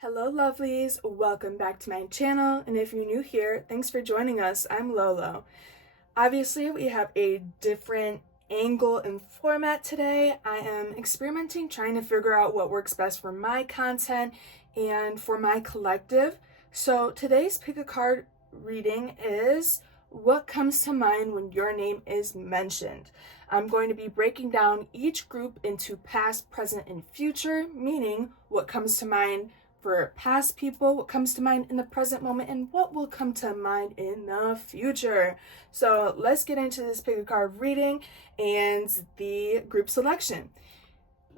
Hello lovelies, welcome back to my channel, and if you're new here, thanks for joining us. I'm LoLo. Obviously, we have a different angle and format today. I am experimenting, trying to figure out what works best for my content and for my collective. So today's pick a card reading is what comes to mind when your name is mentioned. I'm going to be breaking down each group into past, present, and future, meaning what comes to mind for past people, what comes to mind in the present moment, and what will come to mind in the future. So let's get into this pick a card reading and the group selection.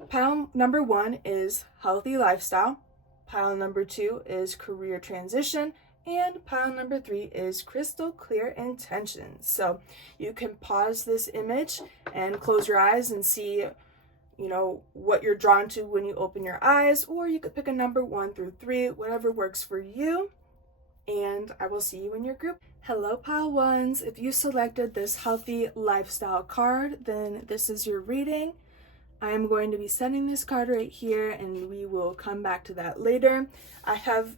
Pile number 1 is healthy lifestyle. Pile number 2 is career transition. And pile number 3 is crystal clear intentions. So you can pause this image and close your eyes and see what you're drawn to when you open your eyes, or you could pick a number 1 through 3, whatever works for you, and I will see you in your group. Hello pile 1s, if you selected this healthy lifestyle card, then this is your reading. I am going to be setting this card right here, and we will come back to that later. I have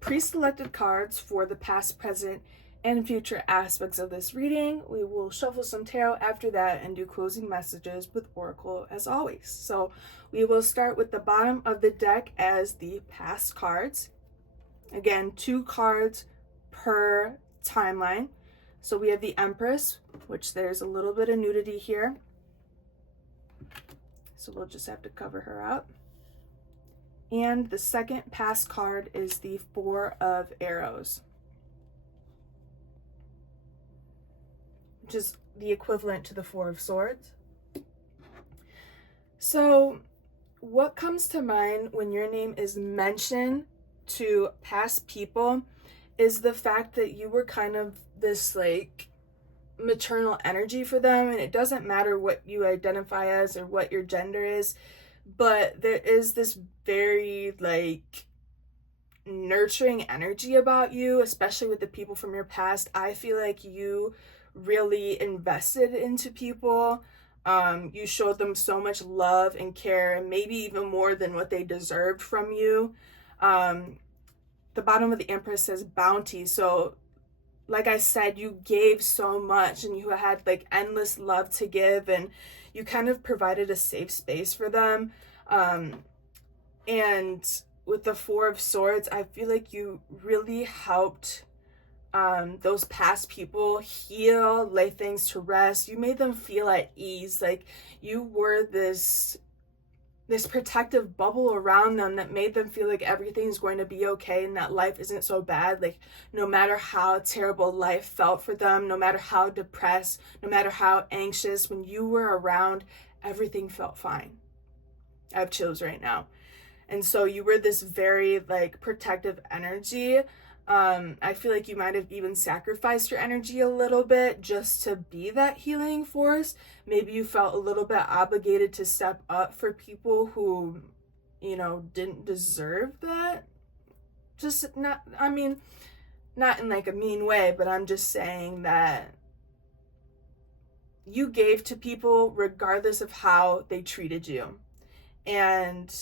pre-selected cards for the past, present, and future aspects of this reading. We will shuffle some tarot after that and do closing messages with Oracle as always. So we will start with the bottom of the deck as the past cards. Again, 2 cards per timeline. So we have the Empress, which there's a little bit of nudity here. So we'll just have to cover her up. And the second past card is the 4 of Arrows, which is the equivalent to the 4 of Swords. So what comes to mind when your name is mentioned to past people is the fact that you were kind of this maternal energy for them, and it doesn't matter what you identify as or what your gender is, but there is this very nurturing energy about you, especially with the people from your past. I feel like you really invested into people. You showed them so much love and care, and maybe even more than what they deserved from you. The bottom of the Empress says bounty. So like I said, you gave so much and you had endless love to give, and you kind of provided a safe space for them. And with the 4 of Swords, I feel like you really helped those past people heal, lay things to rest. You made them feel at ease. You were this protective bubble around them that made them feel like everything's going to be okay and that life isn't so bad. No matter how terrible life felt for them, no matter how depressed, no matter how anxious, when you were around, everything felt fine. I have chills right now. And so you were this very protective energy. I feel like you might have even sacrificed your energy a little bit just to be that healing force. Maybe you felt a little bit obligated to step up for people who, didn't deserve that. Not in a mean way, but I'm just saying that you gave to people regardless of how they treated you. And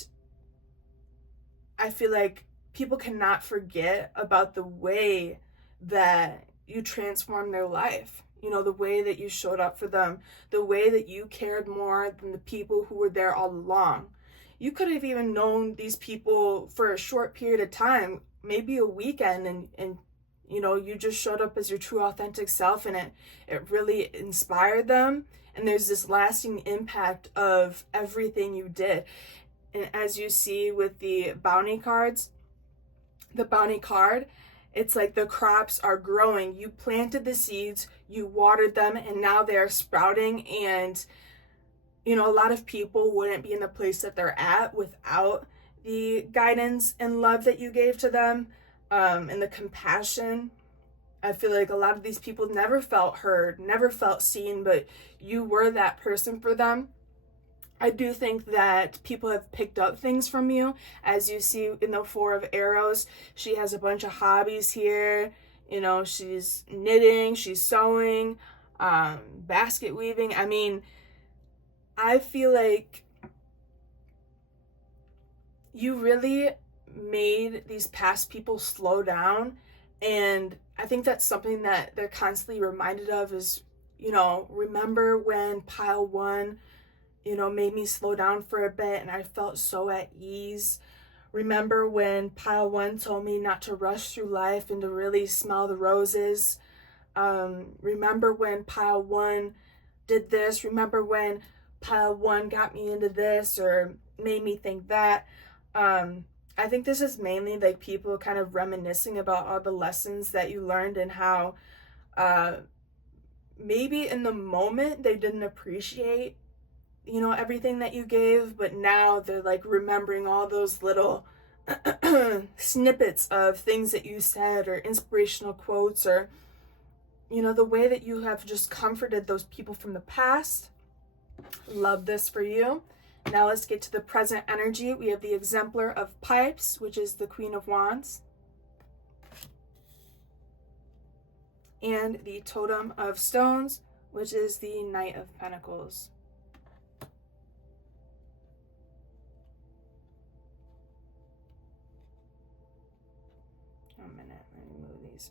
I feel like people cannot forget about the way that you transformed their life. The way that you showed up for them, the way that you cared more than the people who were there all along. You could have even known these people for a short period of time, maybe a weekend, and you just showed up as your true authentic self, and it really inspired them. And there's this lasting impact of everything you did. And as you see with the bounty cards, the bounty card, it's like the crops are growing. You planted the seeds, you watered them, and now they're sprouting. And a lot of people wouldn't be in the place that they're at without the guidance and love that you gave to them, and the compassion. I feel like a lot of these people never felt heard, never felt seen, but you were that person for them. I do think that people have picked up things from you. As you see in the 4 of Arrows, she has a bunch of hobbies here. She's knitting, she's sewing, basket weaving. I feel like you really made these past people slow down. And I think that's something that they're constantly reminded of is, remember when pile one, made me slow down for a bit and I felt so at ease. Remember when pile one told me not to rush through life and to really smell the roses. Remember when pile one did this. Remember when pile one got me into this or made me think that. I think this is mainly like people kind of reminiscing about all the lessons that you learned and how maybe in the moment they didn't appreciate everything that you gave, but now they're like remembering all those little snippets of things that you said or inspirational quotes or the way that you have just comforted those people from the past. Love this for you. Now let's get to the present energy. We have the Exemplar of Pipes, which is the Queen of Wands, and the Totem of Stones, which is the Knight of Pentacles. A minute, let me move these.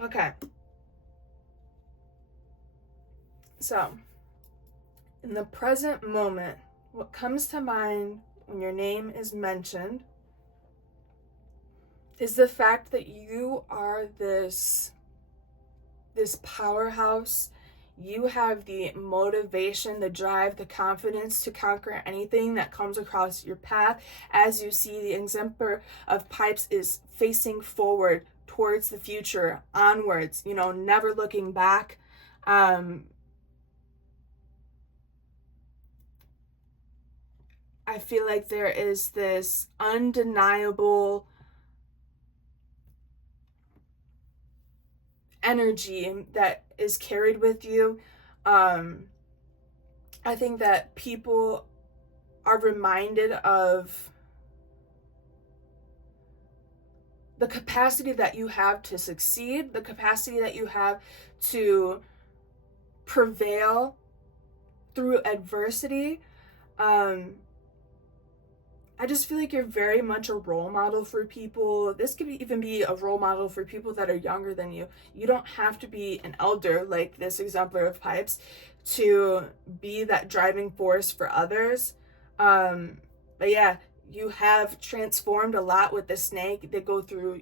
Okay. So, in the present moment, what comes to mind when your name is mentioned is the fact that you are this powerhouse. You have the motivation, the drive, the confidence to conquer anything that comes across your path. As you see, the Exemplar of Pipes is facing forward towards the future, onwards, never looking back. I feel like there is this undeniable energy that is carried with you. I think that people are reminded of the capacity that you have to succeed, the capacity that you have to prevail through adversity. I just feel like you're very much a role model for people. This could even be a role model for people that are younger than you. You don't have to be an elder like this Exemplar of Pipes to be that driving force for others. But yeah, you have transformed a lot with the snake. They go through,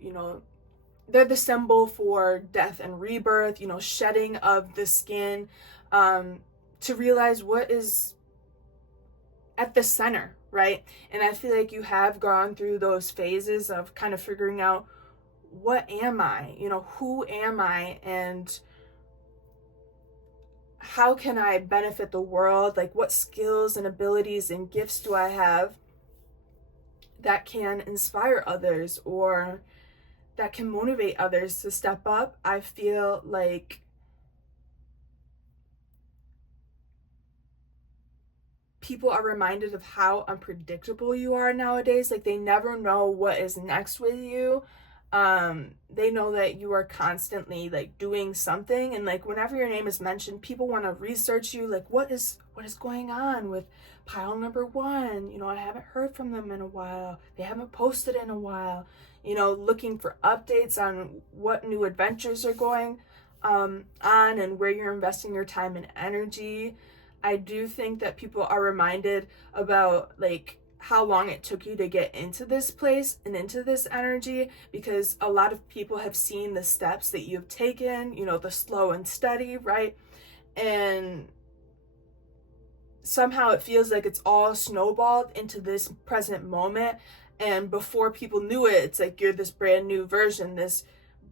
they're the symbol for death and rebirth, shedding of the skin, to realize what is at the center, right? And I feel like you have gone through those phases of kind of figuring out, what am I? Who am I? And how can I benefit the world? Like, what skills and abilities and gifts do I have that can inspire others or that can motivate others to step up? I feel like people are reminded of how unpredictable you are nowadays. Like, they never know what is next with you. They know that you are constantly like doing something, and like whenever your name is mentioned, people want to research you, like what is going on with pile number one. I haven't heard from them in a while. They haven't posted in a while. Looking for updates on what new adventures are going on and where you're investing your time and energy. I do think that people are reminded about like how long it took you to get into this place and into this energy, because a lot of people have seen the steps that you've taken, the slow and steady, right? And somehow it feels like it's all snowballed into this present moment. And before people knew it, it's like you're this brand new version, this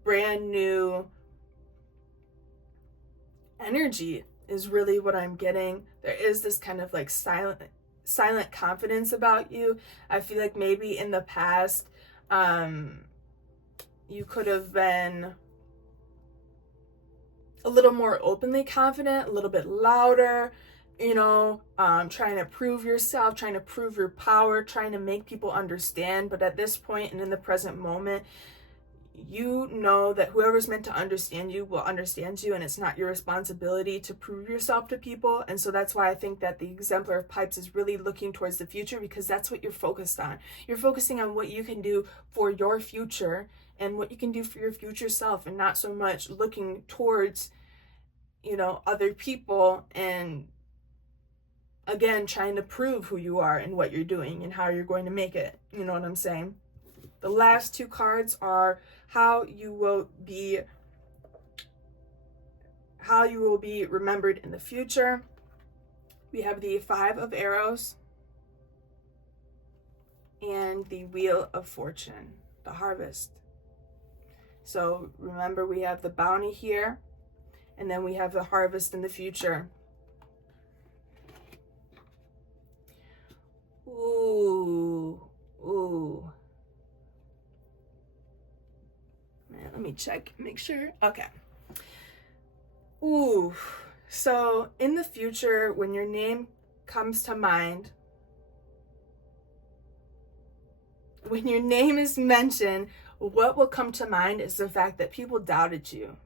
brand new energy is really what I'm getting. There is this kind of like silent confidence about you. I feel like maybe in the past, you could have been a little more openly confident, a little bit louder, trying to prove yourself, trying to prove your power, trying to make people understand. But at this point and in the present moment, you know that whoever's meant to understand you will understand you, and it's not your responsibility to prove yourself to people. And so that's why I think that the Exemplar of Pipes is really looking towards the future, because that's what you're focused on. You're focusing on what you can do for your future and what you can do for your future self, and not so much looking towards, other people and, again, trying to prove who you are and what you're doing and how you're going to make it. You know what I'm saying? The last two cards are how you will be remembered in the future. We have the Five of Arrows and the Wheel of Fortune, the Harvest. So remember, we have the bounty here, and then we have the harvest in the future. Ooh. Man, let me check, make sure. Okay. Ooh. So in the future, when your name comes to mind, when your name is mentioned, what will come to mind is the fact that people doubted you.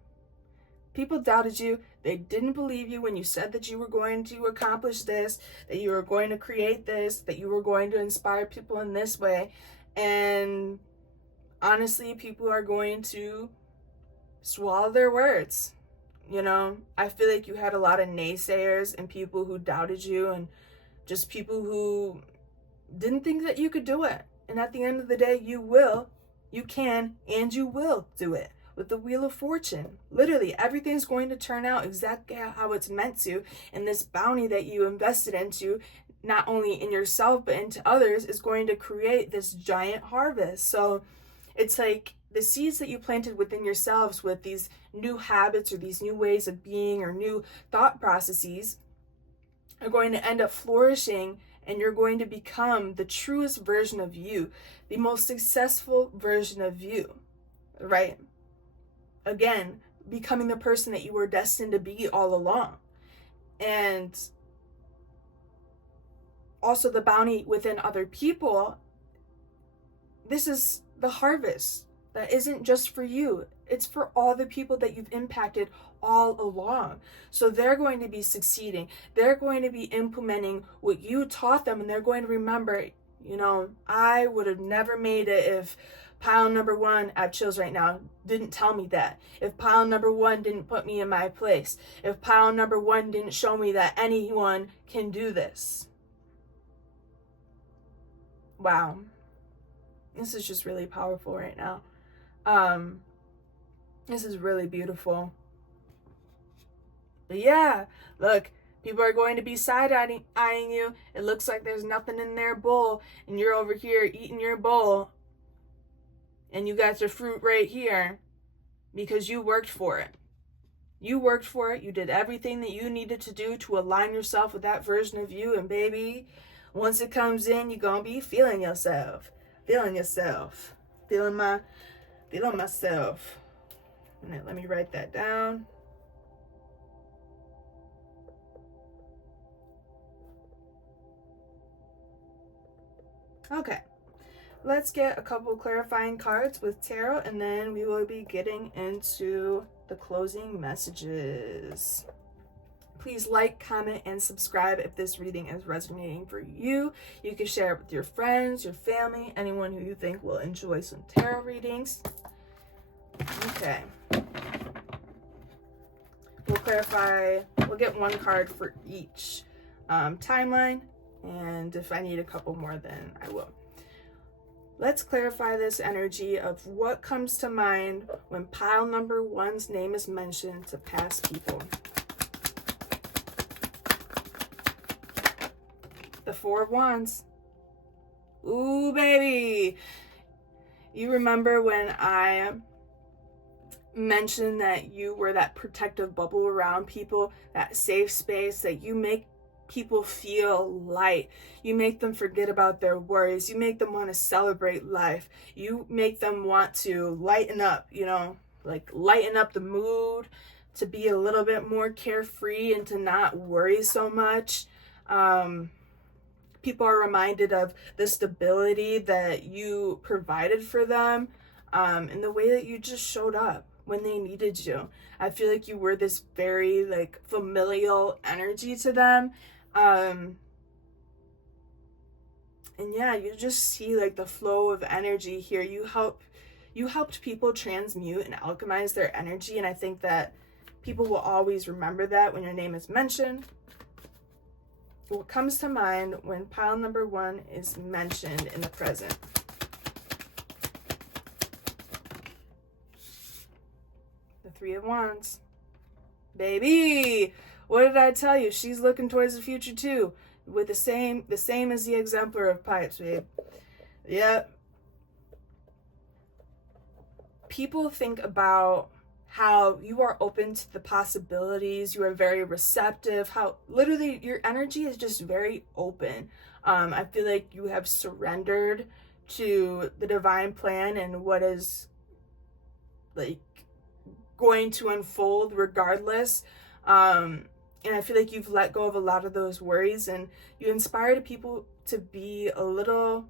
People doubted you. They didn't believe you when you said that you were going to accomplish this, that you were going to create this, that you were going to inspire people in this way. And honestly, people are going to swallow their words. I feel like you had a lot of naysayers and people who doubted you, and just people who didn't think that you could do it. And at the end of the day, you can, and you will do it. With the Wheel of Fortune, literally everything's going to turn out exactly how it's meant to, and this bounty that you invested into, not only in yourself but into others, is going to create this giant harvest. So it's like the seeds that you planted within yourselves with these new habits or these new ways of being or new thought processes are going to end up flourishing, and you're going to become the truest version of you, the most successful version of you, right? Again, becoming the person that you were destined to be all along. And also the bounty within other people. This is the harvest that isn't just for you. It's for all the people that you've impacted all along. So they're going to be succeeding. They're going to be implementing what you taught them, and they're going to remember, I would have never made it if pile number one, I have chills right now, didn't tell me that. If pile number one didn't put me in my place. If pile number one didn't show me that anyone can do this. Wow. This is just really powerful right now. This is really beautiful. But yeah, look, people are going to be side-eyeing you. It looks like there's nothing in their bowl, and you're over here eating your bowl. And you got your fruit right here because you worked for it. You worked for it. You did everything that you needed to do to align yourself with that version of you. And baby, once it comes in, you're going to be feeling yourself. Feeling myself. Let me write that down. Okay. Let's get a couple clarifying cards with tarot, and then we will be getting into the closing messages. Please like, comment, and subscribe if this reading is resonating for you. You can share it with your friends, your family, anyone who you think will enjoy some tarot readings. Okay. We'll get one card for each timeline, and if I need a couple more, then I will. Let's clarify this energy of what comes to mind when pile number one's name is mentioned to past people. The Four of Wands. Ooh, baby. You remember when I mentioned that you were that protective bubble around people, that safe space, that you make people feel light. You make them forget about their worries. You make them want to celebrate life. You make them want to lighten up, like lighten up the mood, to be a little bit more carefree and to not worry so much. People are reminded of the stability that you provided for them. and the way that you just showed up when they needed you. I feel like you were this very like familial energy to them. And yeah, you just see like the flow of energy here. You helped people transmute and alchemize their energy, and I think that people will always remember that when your name is mentioned. What comes to mind when pile number 1 is mentioned in the present? The 3 of Wands. Baby, what did I tell you? She's looking towards the future too, with the same as the exemplar of pipes, babe. Yep. People think about how you are open to the possibilities, you are very receptive, how literally your energy is just very open. I feel like you have surrendered to the divine plan and what is like going to unfold regardless. And I feel like you've let go of a lot of those worries, and you inspire people to be a little,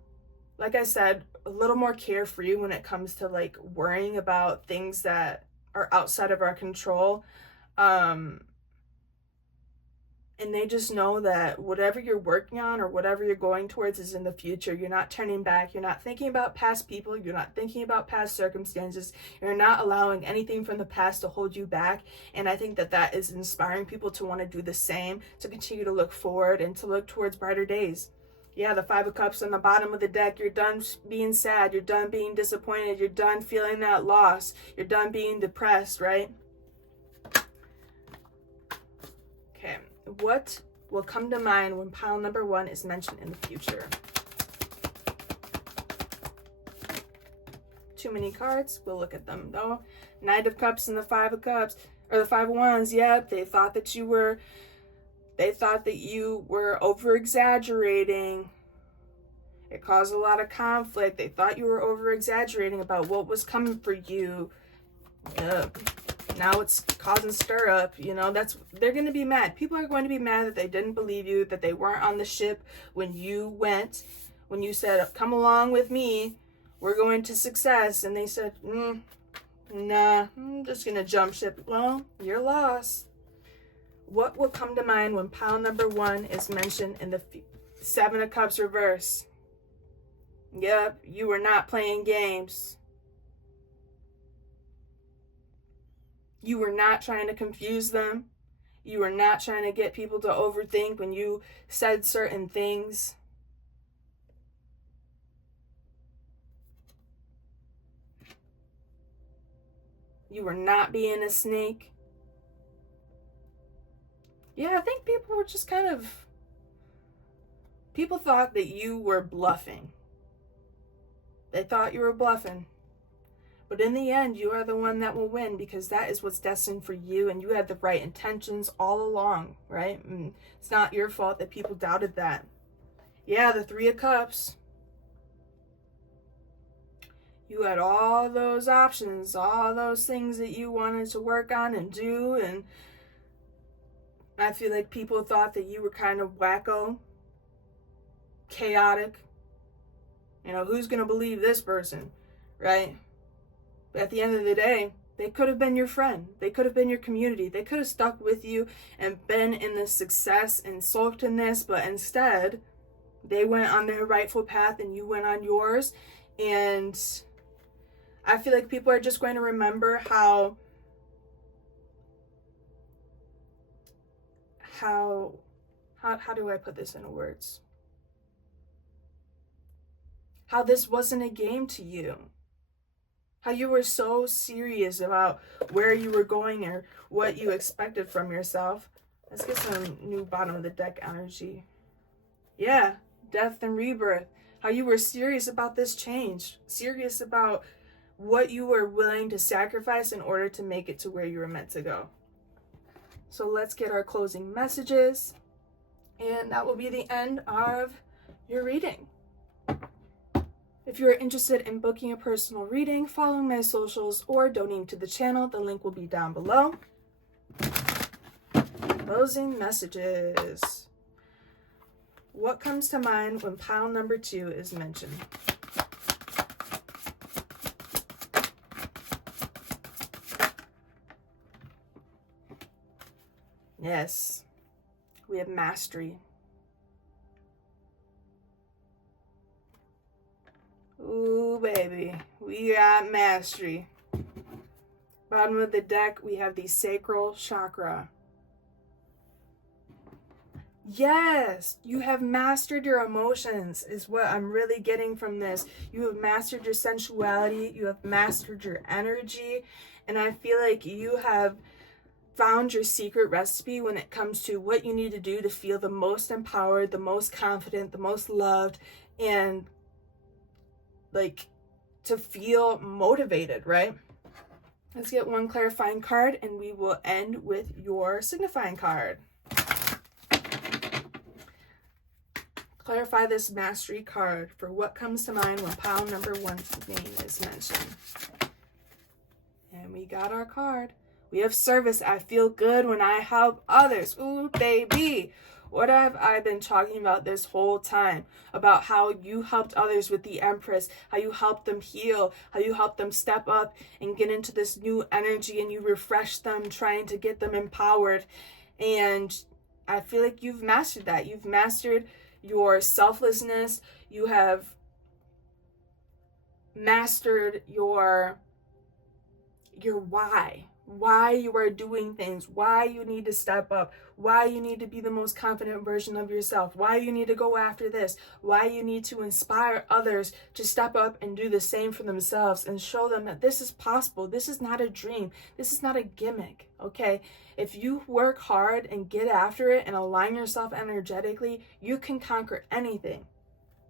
like I said, a little more carefree when it comes to like worrying about things that are outside of our control. And they just know that whatever you're working on or whatever you're going towards is in the future. You're not turning back. You're not thinking about past people. You're not thinking about past circumstances. You're not allowing anything from the past to hold you back. And I think that that is inspiring people to want to do the same, to continue to look forward and to look towards brighter days. Yeah, the 5 of Cups on the bottom of the deck. You're done being sad. You're done being disappointed. You're done feeling that loss. You're done being depressed, right? Okay, what will come to mind when pile number 1 is mentioned in the future? Too many cards. We'll look at them though. Knight of Cups and the 5 of Cups, or the 5 of Wands. Yep, they thought that you were over exaggerating. It caused a lot of conflict. They thought you were over exaggerating about what was coming for you. Now it's causing stir up. You know, they're going to be mad. People are going to be mad that they didn't believe you, that they weren't on the ship when you said, come along with me, we're going to success. And they said, nah, I'm just going to jump ship. Well, you're lost. What will come to mind when pile number 1 is mentioned in the 7 of Cups reverse? Yep, you were not playing games. You were not trying to confuse them. You were not trying to get people to overthink when you said certain things. You were not being a snake. Yeah, I think people were just people thought that you were bluffing. They thought you were bluffing. But in the end, you are the one that will win, because that is what's destined for you, and you had the right intentions all along, right? And it's not your fault that people doubted that. Yeah, the 3 of Cups. You had all those options, all those things that you wanted to work on and do, and I feel like people thought that you were kind of wacko, chaotic. You know, who's going to believe this person, right? But at the end of the day, they could have been your friend. They could have been your community. They could have stuck with you and been in this success and sulked in this, but instead, they went on their rightful path and you went on yours. And I feel like people are just going to remember how do I put this into words? How this wasn't a game to you. How you were so serious about where you were going or what you expected from yourself. Let's get some new bottom of the deck energy. Yeah, death and rebirth. How you were serious about this change. Serious about what you were willing to sacrifice in order to make it to where you were meant to go. So let's get our closing messages. And that will be the end of your reading. If you are interested in booking a personal reading, following my socials, or donating to the channel, the link will be down below. Closing messages. What comes to mind when pile number 2 is mentioned? Yes, we have mastery. Ooh, baby, we got mastery. Bottom of the deck, we have the sacral chakra. Yes, you have mastered your emotions is what I'm really getting from this. You have mastered your sensuality, you have mastered your energy, and I feel like you have found your secret recipe when it comes to what you need to do to feel the most empowered, the most confident, the most loved, and like to feel motivated, right? Let's get one clarifying card and we will end with your signifying card. Clarify this mastery card for what comes to mind when pile number 1's name is mentioned. And we got our card. We have service. I feel good when I help others. Ooh, baby. What have I been talking about this whole time? About how you helped others with the Empress, how you helped them heal, how you helped them step up and get into this new energy and you refresh them, trying to get them empowered. And I feel like you've mastered that. You've mastered your selflessness. You have mastered your why you are doing things, why you need to step up, why you need to be the most confident version of yourself, why you need to go after this, why you need to inspire others to step up and do the same for themselves and show them that this is possible. This is not a dream. This is not a gimmick, okay? If you work hard and get after it and align yourself energetically, you can conquer anything.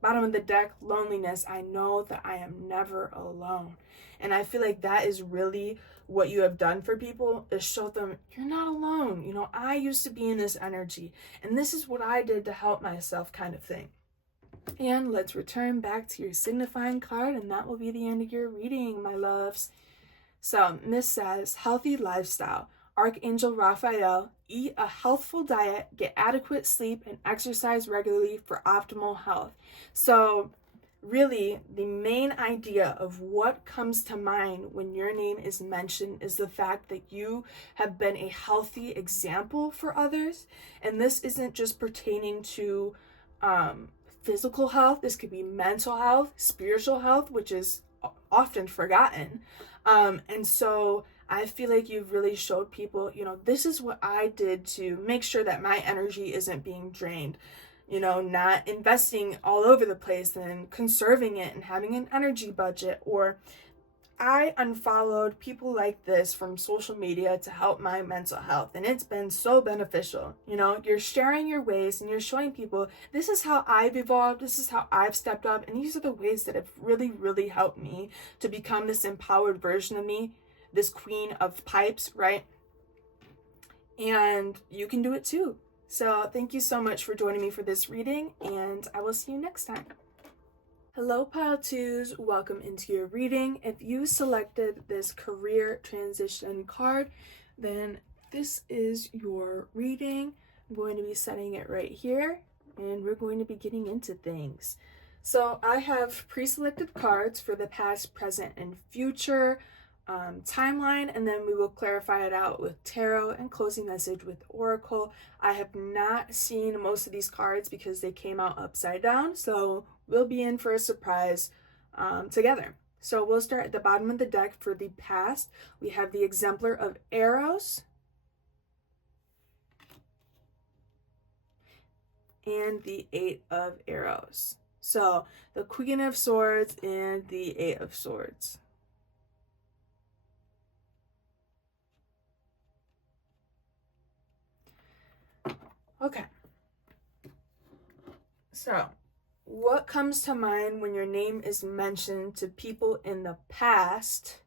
Bottom of the deck, loneliness. I know that I am never alone. And I feel like that is really what you have done for people, is show them you're not alone. You know, I used to be in this energy and this is what I did to help myself, kind of thing. And let's return back to your signifying card, and that will be the end of your reading, my loves. So this says, healthy lifestyle. Archangel Raphael, eat a healthful diet, get adequate sleep, and exercise regularly for optimal health. So really, the main idea of what comes to mind when your name is mentioned is the fact that you have been a healthy example for others. And this isn't just pertaining to physical health. This could be mental health, spiritual health, which is often forgotten. And so I feel like you've really showed people, you know, this is what I did to make sure that my energy isn't being drained. You know, not investing all over the place and conserving it and having an energy budget. Or I unfollowed people like this from social media to help my mental health, and it's been so beneficial. You know, you're sharing your ways and you're showing people, this is how I've evolved, this is how I've stepped up, and these are the ways that have really, really helped me to become this empowered version of me, this queen of pipes, right? And you can do it too. So thank you so much for joining me for this reading, and I will see you next time. Hello, Pile 2s. Welcome into your reading. If you selected this career transition card, then this is your reading. I'm going to be setting it right here, and we're going to be getting into things. So I have pre-selected cards for the past, present, and future timeline, and then we will clarify it out with tarot and closing message with oracle. I have not seen most of these cards because they came out upside down, so we'll be in for a surprise together. So we'll start at the bottom of the deck. For the past, we have the exemplar of arrows and the 8 of arrows. So the Queen of Swords and the 8 of Swords. Okay, so what comes to mind when your name is mentioned to people in the past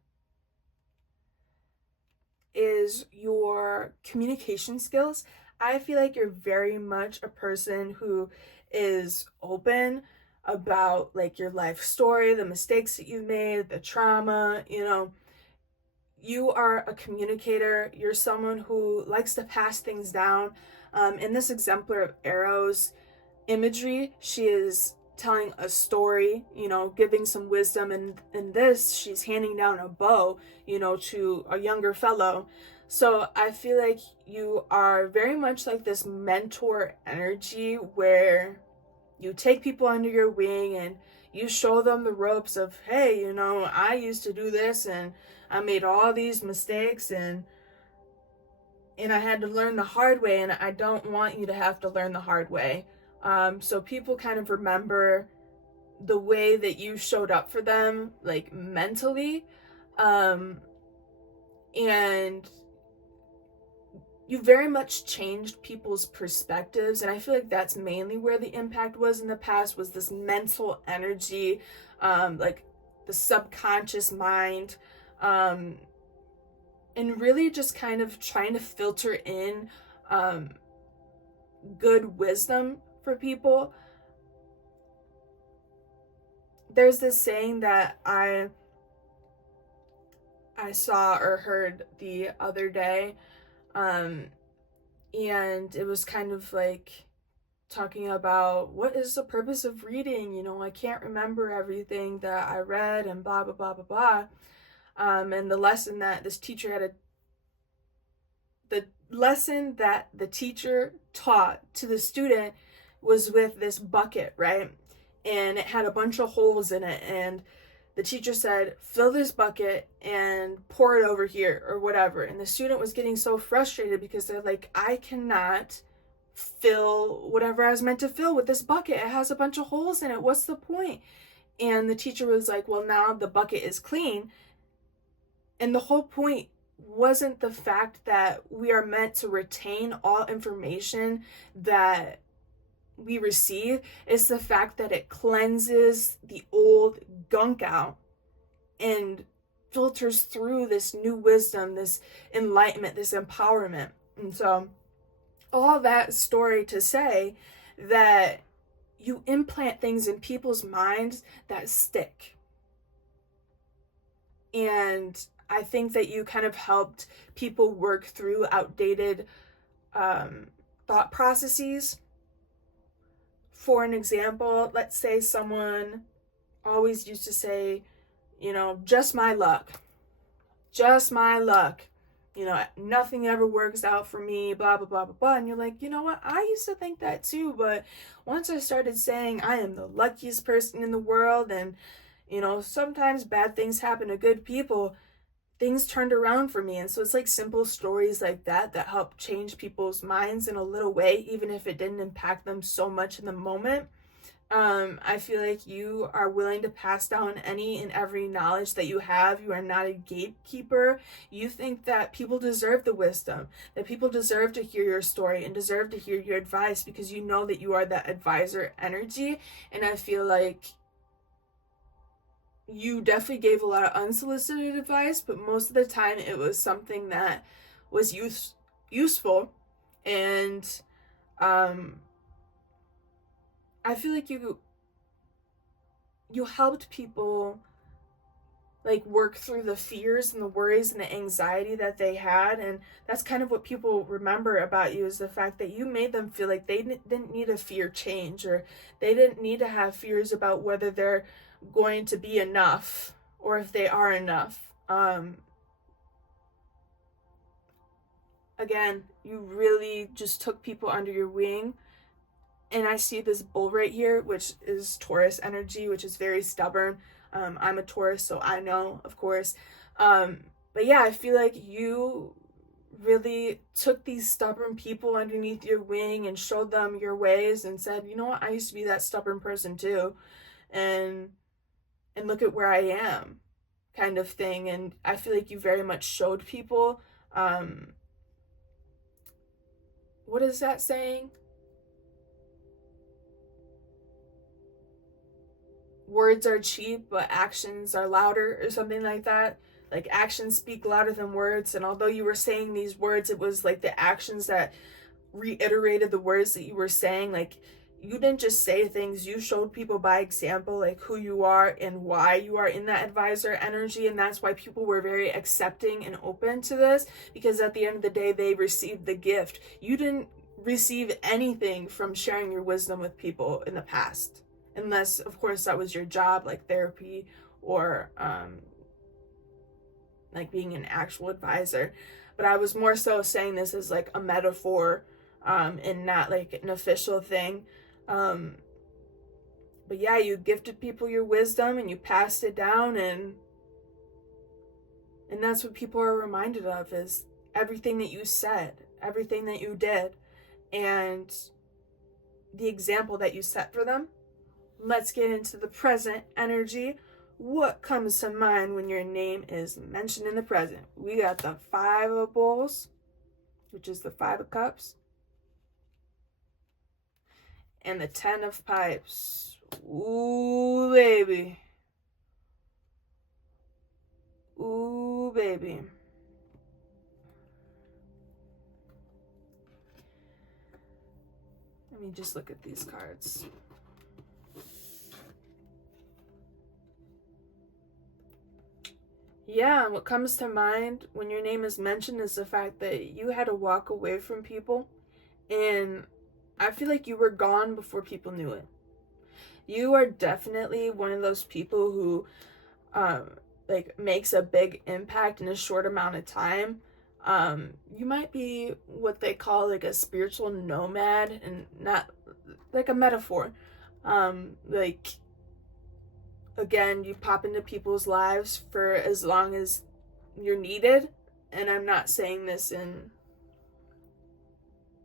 is your communication skills. I feel like you're very much a person who is open about like your life story, the mistakes that you've made, the trauma, you know. You are a communicator. You're someone who likes to pass things down. In this exemplar of arrows imagery, she is telling a story, you know, giving some wisdom. And in this, she's handing down a bow, you know, to a younger fellow. So I feel like you are very much like this mentor energy where you take people under your wing and you show them the ropes of, hey, you know, I used to do this and I made all these mistakes and I had to learn the hard way, and I don't want you to have to learn the hard way. So people kind of remember the way that you showed up for them, like mentally, and you very much changed people's perspectives, and I feel like that's mainly where the impact was in the past, was this mental energy, like the subconscious mind, and really just kind of trying to filter in good wisdom for people. There's this saying that I saw or heard the other day, and it was kind of like talking about what is the purpose of reading. You know, I can't remember everything that I read and blah blah blah blah blah. And the lesson that this teacher the lesson that the teacher taught to the student was with this bucket, right? And it had a bunch of holes in it, and the teacher said, fill this bucket and pour it over here or whatever. And the student was getting so frustrated because they're like, I cannot fill whatever I was meant to fill with this bucket. It has a bunch of holes in it. What's the point? And the teacher was like, well, now the bucket is clean. And the whole point wasn't the fact that we are meant to retain all information that we receive. It's the fact that it cleanses the old gunk out and filters through this new wisdom, this enlightenment, this empowerment. And so all that story to say that you implant things in people's minds that stick. And I think that you kind of helped people work through outdated thought processes. For an example, let's say someone always used to say, you know, just my luck. Just my luck. You know, nothing ever works out for me, blah, blah, blah, blah, blah. And you're like, you know what? I used to think that too. But once I started saying I am the luckiest person in the world, and, you know, sometimes bad things happen to good people, things turned around for me. And so it's like simple stories like that that help change people's minds in a little way, even if it didn't impact them so much in the moment. I feel like you are willing to pass down any and every knowledge that you have. You are not a gatekeeper. You think that people deserve the wisdom, that people deserve to hear your story and deserve to hear your advice, because you know that you are that advisor energy. And I feel like you definitely gave a lot of unsolicited advice, but most of the time it was something that was useful. And I feel like you helped people like work through the fears and the worries and the anxiety that they had. And that's kind of what people remember about you, is the fact that you made them feel like they didn't need to fear change, or they didn't need to have fears about whether they're going to be enough or if they are enough. Again, you really just took people under your wing. And I see this bull right here, which is Taurus energy, which is very stubborn. I'm a Taurus, so I know, of course. But yeah, I feel like you really took these stubborn people underneath your wing and showed them your ways and said, you know what, I used to be that stubborn person too. And look at where I am, kind of thing. And I feel like you very much showed people, what is that saying? Words are cheap, but actions are louder, or something like that. Like, actions speak louder than words. And although you were saying these words, it was like the actions that reiterated the words that you were saying. Like, you didn't just say things, you showed people by example, like, who you are and why you are in that advisor energy. And that's why people were very accepting and open to this, because at the end of the day, they received the gift. You didn't receive anything from sharing your wisdom with people in the past, unless, of course, that was your job, like therapy or like being an actual advisor. But I was more so saying this as like a metaphor, and not like an official thing. But yeah, you gifted people your wisdom and you passed it down, and that's what people are reminded of, is everything that you said, everything that you did, and the example that you set for them. Let's get into the present energy. What comes to mind when your name is mentioned in the present? We got the Five of Bowls, which is the Five of Cups, and the Ten of Pipes. Ooh, baby. Ooh, baby. Let me just look at these cards. Yeah, what comes to mind when your name is mentioned is the fact that you had to walk away from people, and I feel like you were gone before people knew it. You are definitely one of those people who like makes a big impact in a short amount of time. You might be what they call like a spiritual nomad, and not like a metaphor. Like, again, you pop into people's lives for as long as you're needed. And I'm not saying this in,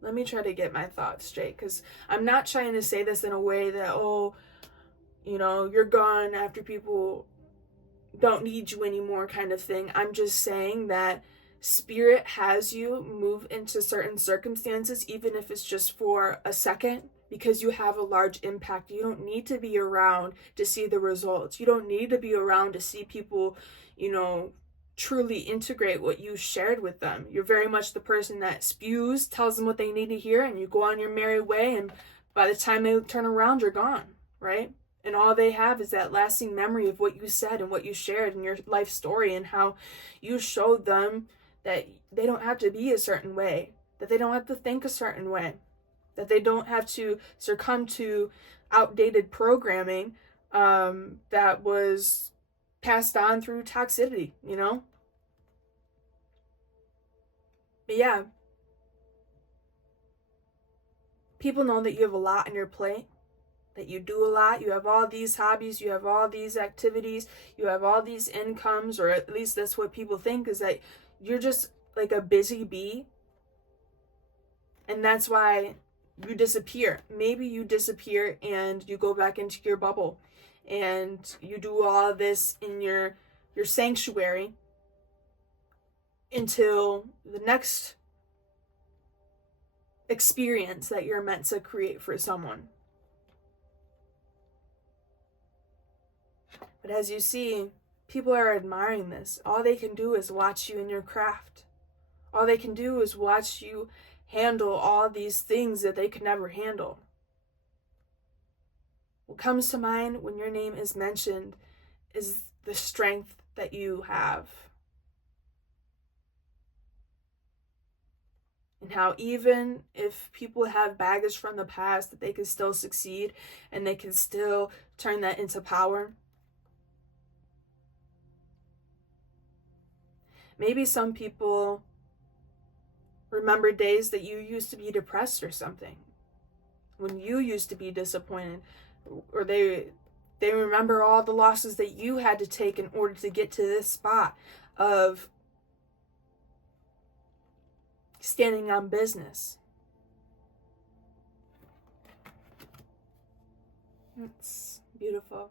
let me try to get my thoughts straight, because I'm not trying to say this in a way that, oh, you know, you're gone after people don't need you anymore kind of thing. I'm just saying that spirit has you move into certain circumstances, even if it's just for a second, because you have a large impact. You don't need to be around to see the results. You don't need to be around to see people, you know, truly integrate what you shared with them. You're very much the person that spews, tells them what they need to hear, and you go on your merry way, and by the time they turn around, you're gone, right? And all they have is that lasting memory of what you said and what you shared in your life story, and how you showed them that they don't have to be a certain way, that they don't have to think a certain way, that they don't have to succumb to outdated programming that was passed on through toxicity, you know? But yeah, people know that you have a lot on your plate, that you do a lot. You have all these hobbies, you have all these activities, you have all these incomes, or at least that's what people think, is that you're just like a busy bee. And that's why you disappear. Maybe you disappear and you go back into your bubble, and you do all this in your sanctuary until the next experience that you're meant to create for someone. But as you see, people are admiring this. All they can do is watch you in your craft. All they can do is watch you handle all these things that they could never handle. What comes to mind when your name is mentioned is the strength that you have. And how even if people have baggage from the past, that they can still succeed and they can still turn that into power. Maybe some people remember days that you used to be depressed or something, when you used to be disappointed, or they remember all the losses that you had to take in order to get to this spot of standing on business. It's beautiful.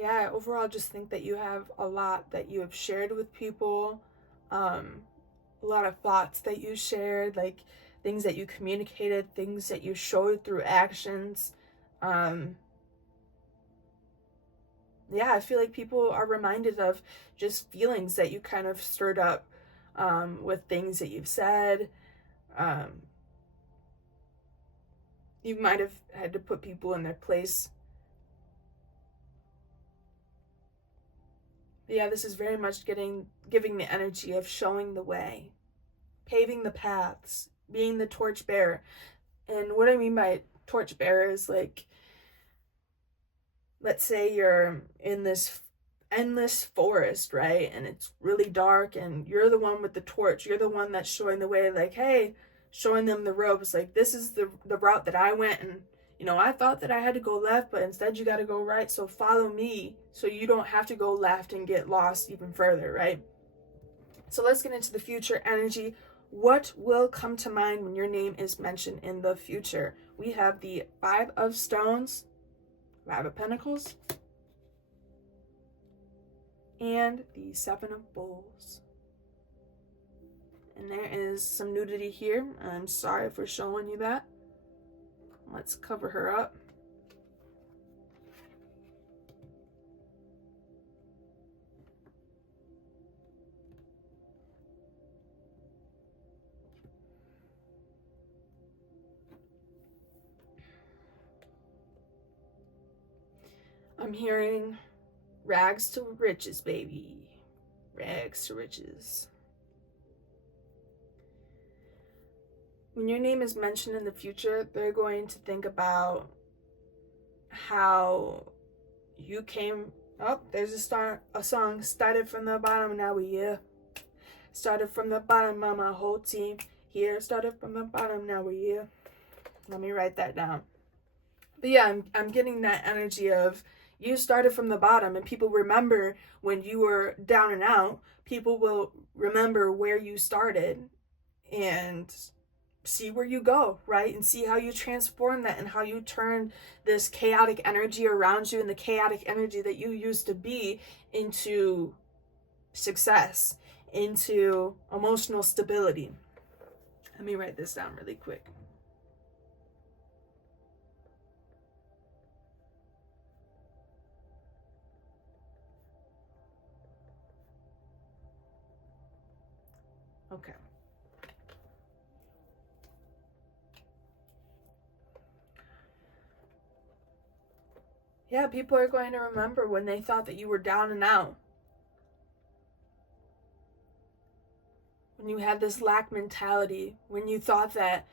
Yeah, overall, I just think that you have a lot that you have shared with people, a lot of thoughts that you shared, like things that you communicated, things that you showed through actions. Yeah, I feel like people are reminded of just feelings that you kind of stirred up with things that you've said. You might have had to put people in their place. But yeah, this is very much giving the energy of showing the way, paving the paths, being the torchbearer. And what I mean by torchbearer is like, let's say you're in this endless forest, right? And it's really dark and you're the one with the torch. You're the one that's showing the way, like, hey, showing them the ropes. Like, this is the route that I went, and I thought that I had to go left, but instead you got to go right. So follow me so you don't have to go left and get lost even further, right? So let's get into the future energy. What will come to mind when your name is mentioned in the future? We have the 5 of Stones, 5 of Pentacles, and the 7 of Bowls. And there is some nudity here. I'm sorry for showing you that. Let's cover her up. I'm hearing rags to riches, baby. Rags to riches. When your name is mentioned in the future, they're going to think about how you came up. There's a song, started from the bottom, now we here. Started from the bottom, my whole team here. Started from the bottom, now we here. Let me write that down. But yeah, I'm getting that energy of you started from the bottom, and people remember when you were down and out. People will remember where you started and see where you go, right? And see how you transform that and how you turn this chaotic energy around you and the chaotic energy that you used to be into success, into emotional stability. Let me write this down really quick. Okay. Yeah, people are going to remember when they thought that you were down and out. When you had this lack mentality, when you thought that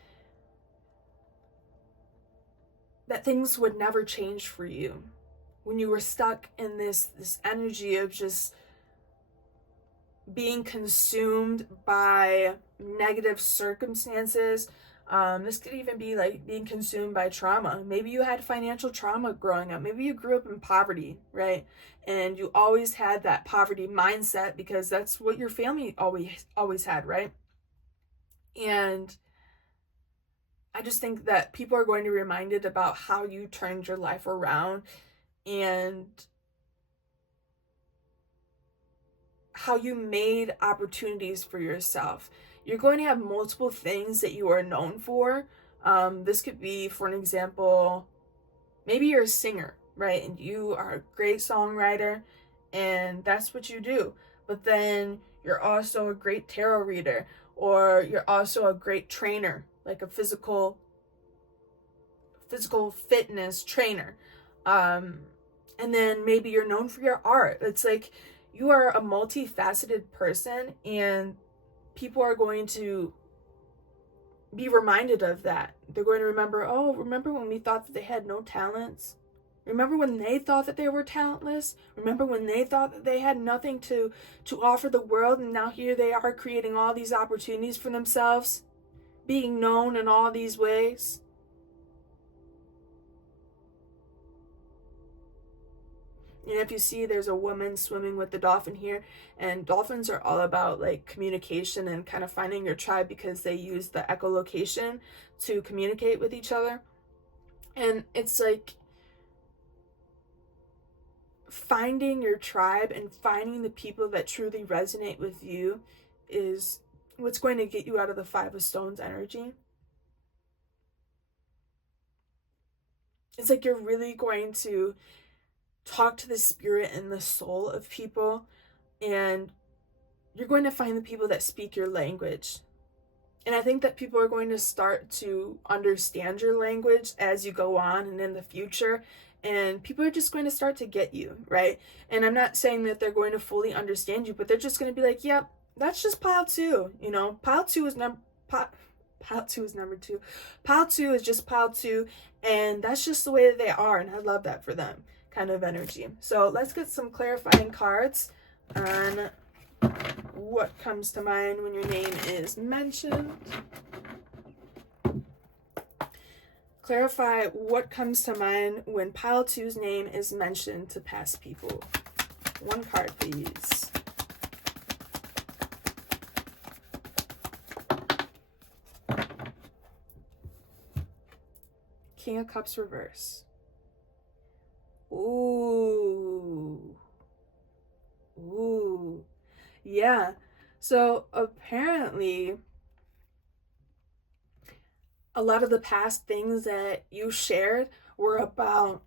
things would never change for you. When you were stuck in this energy of just being consumed by negative circumstances. This could even be like being consumed by trauma. Maybe you had financial trauma growing up. Maybe you grew up in poverty, right? And you always had that poverty mindset because that's what your family always had, right? And I just think that people are going to be reminded about how you turned your life around and how you made opportunities for yourself. You're going to have multiple things that you are known for. This could be, for an example, maybe you're a singer, right? And you are a great songwriter, and that's what you do. But then you're also a great tarot reader, or you're also a great trainer, like a physical fitness trainer. And then maybe you're known for your art. It's like you are a multifaceted person, and people are going to be reminded of that. They're going to remember, oh, remember when we thought that they had no talents? Remember when they thought that they were talentless? Remember when they thought that they had nothing to offer the world, and now here they are creating all these opportunities for themselves, being known in all these ways? And if you see, there's a woman swimming with the dolphin here, and dolphins are all about like communication and kind of finding your tribe because they use the echolocation to communicate with each other. And it's like finding your tribe and finding the people that truly resonate with you is what's going to get you out of the 5 of Stones energy. It's like you're really going to talk to the spirit and the soul of people, and you're going to find the people that speak your language. And I think that people are going to start to understand your language as you go on and in the future, and people are just going to start to get you, right? And I'm not saying that they're going to fully understand you, but they're just going to be like, yep, that's just pile 2, you know. Pile 2 is pile 2 is number 2. Pile 2 is just pile 2, and that's just the way that they are, and I love that for them, kind of energy. So let's get some clarifying cards on what comes to mind when your name is mentioned. Clarify what comes to mind when pile 2's name is mentioned to past people. One card, please. King of Cups reverse. Ooh. Ooh. Yeah. So apparently, a lot of the past things that you shared were about...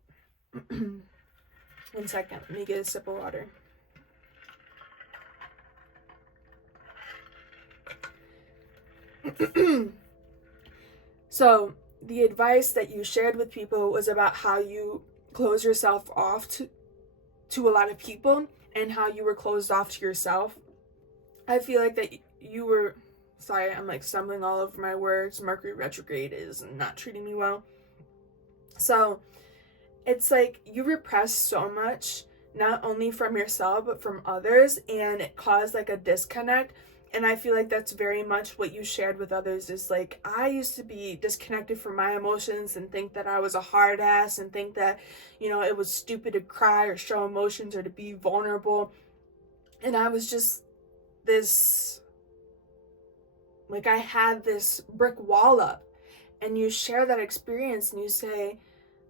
1 second, let me get a sip of water. So the advice that you shared with people was about how you close yourself off to a lot of people, and how you were closed off to yourself. I feel like that you were... Sorry, I'm like stumbling all over my words. Mercury retrograde is not treating me well. So it's like you repressed so much, not only from yourself, but from others, and it caused like a disconnect. And I feel like that's very much what you shared with others, is like, I used to be disconnected from my emotions and think that I was a hard ass and think that, you know, it was stupid to cry or show emotions or to be vulnerable. And I was just this... like, I had this brick wall up, and you share that experience and you say,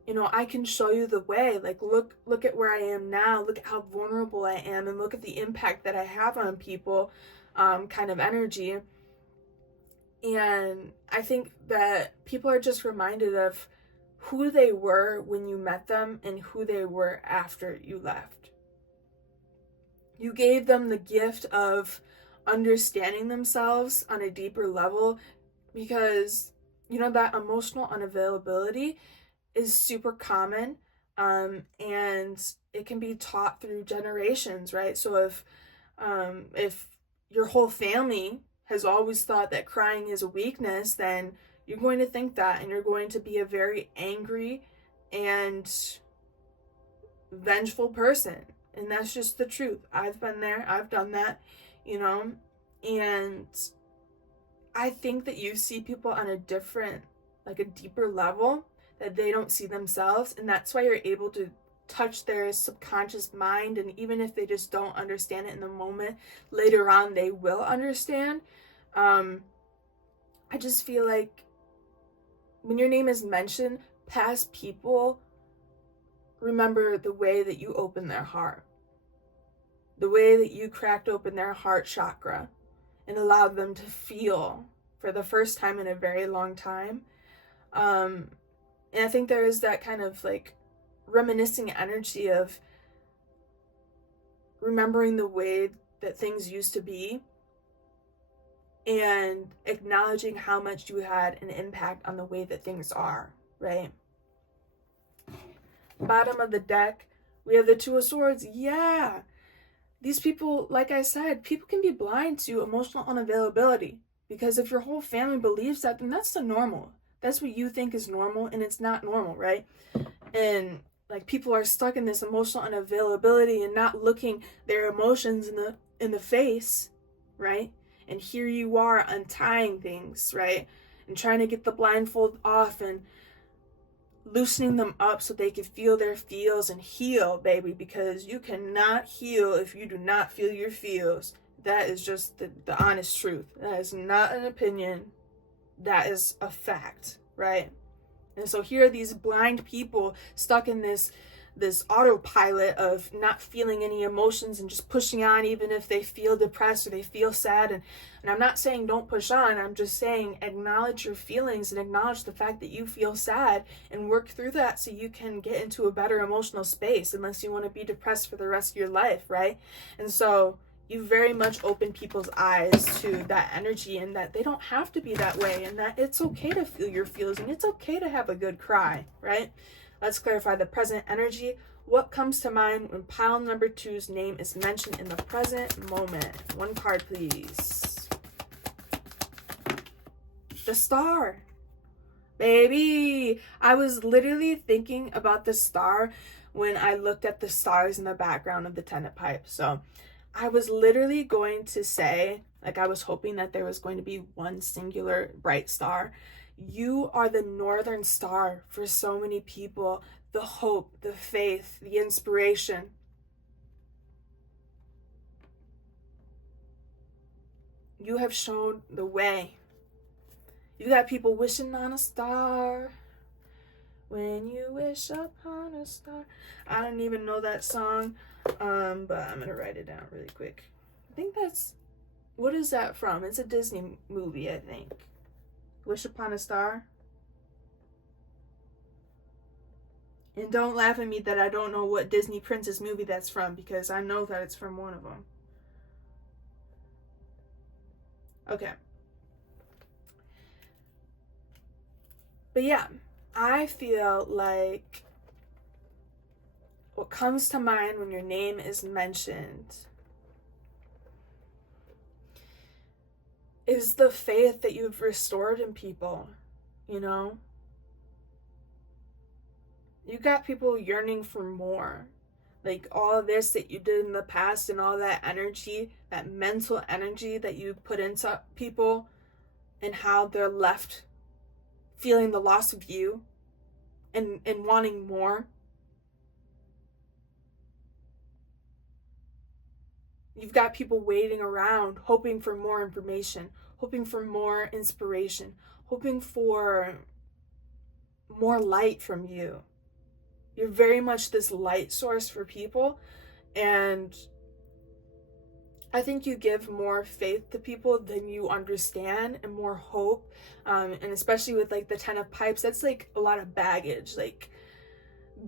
you know, I can show you the way. Like, look at where I am now. Look at how vulnerable I am, and look at the impact that I have on people, kind of energy. And I think that people are just reminded of who they were when you met them and who they were after you left. You gave them the gift of understanding themselves on a deeper level, because, you know, that emotional unavailability is super common, and it can be taught through generations, right? So if your whole family has always thought that crying is a weakness, then you're going to think that, and you're going to be a very angry and vengeful person. And that's just the truth. I've been there, I've done that, you know. And I think that you see people on a different, like a deeper level that they don't see themselves, and that's why you're able to touch their subconscious mind. And even if they just don't understand it in the moment, later on they will understand. I just feel like when your name is mentioned, past people remember the way that you opened their heart, the way that you cracked open their heart chakra and allowed them to feel for the first time in a very long time. And I think there is that kind of like reminiscing energy of remembering the way that things used to be and acknowledging how much you had an impact on the way that things are, right? Bottom of the deck, we have the Two of Swords. Yeah. These people, like I said, people can be blind to emotional unavailability, because if your whole family believes that, then that's the normal. That's what you think is normal, and it's not normal, right? And like, people are stuck in this emotional unavailability and not looking their emotions in the face, right? And here you are untying things, right? And trying to get the blindfold off and loosening them up so they can feel their feels and heal, baby, because you cannot heal if you do not feel your feels. That is just the honest truth. That is not an opinion. That is a fact, right? And so here are these blind people stuck in this autopilot of not feeling any emotions and just pushing on even if they feel depressed or they feel sad. And I'm not saying don't push on. I'm just saying acknowledge your feelings and acknowledge the fact that you feel sad and work through that so you can get into a better emotional space, unless you want to be depressed for the rest of your life, right? And so you very much open people's eyes to that energy, and that they don't have to be that way, and that it's okay to feel your feels, and it's okay to have a good cry, right? Let's clarify the present energy. What comes to mind when pile number 2's name is mentioned in the present moment? One card, please. The Star. Baby, I was literally thinking about the star when I looked at the stars in the background of the 10 of Pipes. So I was literally going to say, like, I was hoping that there was going to be one singular bright star. You are the northern star for so many people. The hope, the faith, the inspiration. You have shown the way. You got people wishing on a star. When you wish upon a star. I don't even know that song, but I'm gonna write it down really quick. I think that's, what is that from? It's a Disney movie, I think. Wish Upon a Star. And don't laugh at me that I don't know what Disney princess movie that's from, because I know that it's from one of them. Okay. But yeah, I feel like what comes to mind when your name is mentioned is the faith that you've restored in people, you know? You got people yearning for more. Like all this that you did in the past and all that energy, that mental energy that you put into people and how they're left feeling the loss of you and wanting more. You've got people waiting around, hoping for more information, hoping for more inspiration, hoping for more light from you. You're very much this light source for people, and I think you give more faith to people than you understand, and more hope, and especially with like the 10 of Pipes, that's like a lot of baggage, like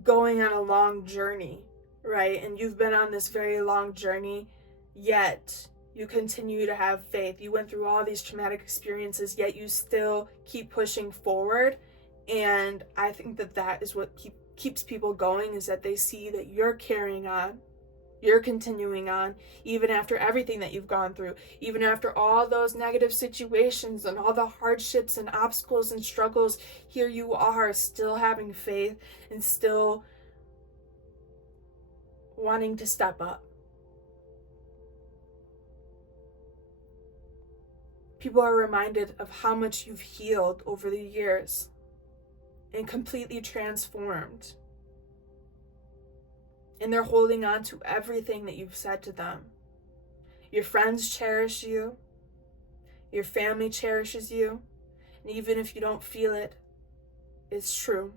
going on a long journey, right? And you've been on this very long journey, yet you continue to have faith. You went through all these traumatic experiences, yet you still keep pushing forward. And I think that that is what keeps people going, is that they see that you're carrying on, you're continuing on, even after everything that you've gone through, even after all those negative situations and all the hardships and obstacles and struggles. Here you are, still having faith and still wanting to step up. People are reminded of how much you've healed over the years and completely transformed. And they're holding on to everything that you've said to them. Your friends cherish you. Your family cherishes you. And even if you don't feel it, it's true.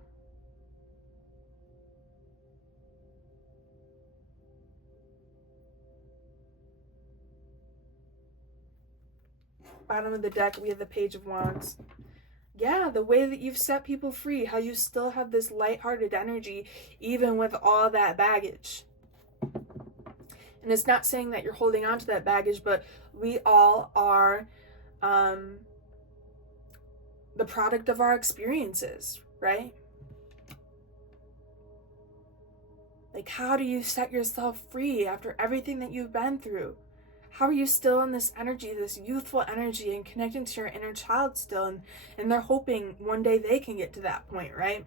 Bottom of the deck, we have the Page of Wands. Yeah, the way that you've set people free, how you still have this lighthearted energy, even with all that baggage. And it's not saying that you're holding on to that baggage, but we all are the product of our experiences, right? Like, how do you set yourself free after everything that you've been through? How are you still in this energy, this youthful energy, and connecting to your inner child still? And they're hoping one day they can get to that point, right?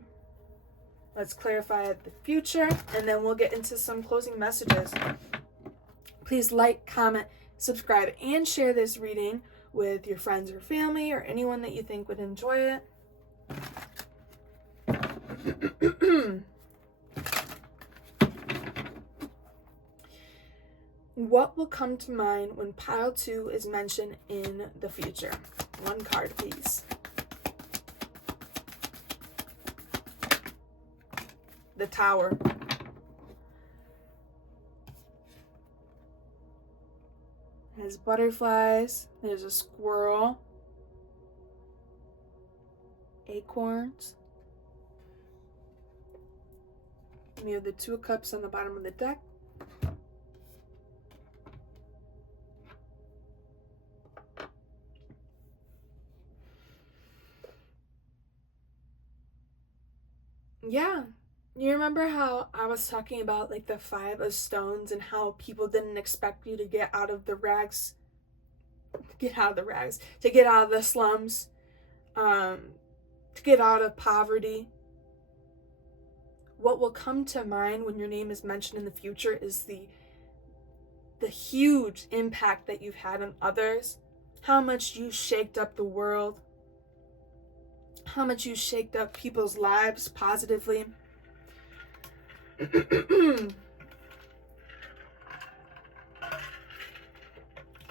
Let's clarify the future, and then we'll get into some closing messages. Please like, comment, subscribe, and share this reading with your friends or family or anyone that you think would enjoy it. What will come to mind when pile 2 is mentioned in the future? One card, please. The Tower. There's butterflies. There's a squirrel. Acorns. We have the 2 of Cups on the bottom of the deck. Yeah, remember how I was talking about like the 5 of Stones and how people didn't expect you to get out of the rags, to get out of the slums, to get out of poverty? What will come to mind when your name is mentioned in the future is the huge impact that you've had on others, how much you shaked up the world, how much you shaked up people's lives positively.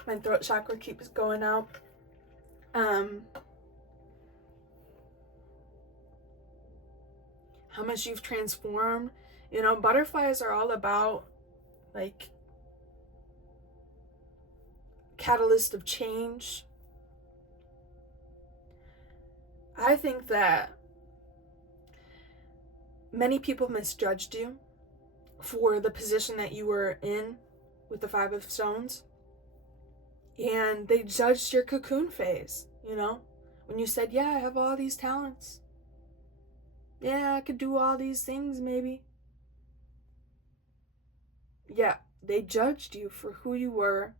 My throat chakra keeps going out. How much you've transformed. You know, butterflies are all about like catalyst of change. I think that many people misjudged you for the position that you were in with the 5 of Stones. And they judged your cocoon phase, you know? When you said, yeah, I have all these talents. Yeah, I could do all these things, maybe. Yeah, they judged you for who you were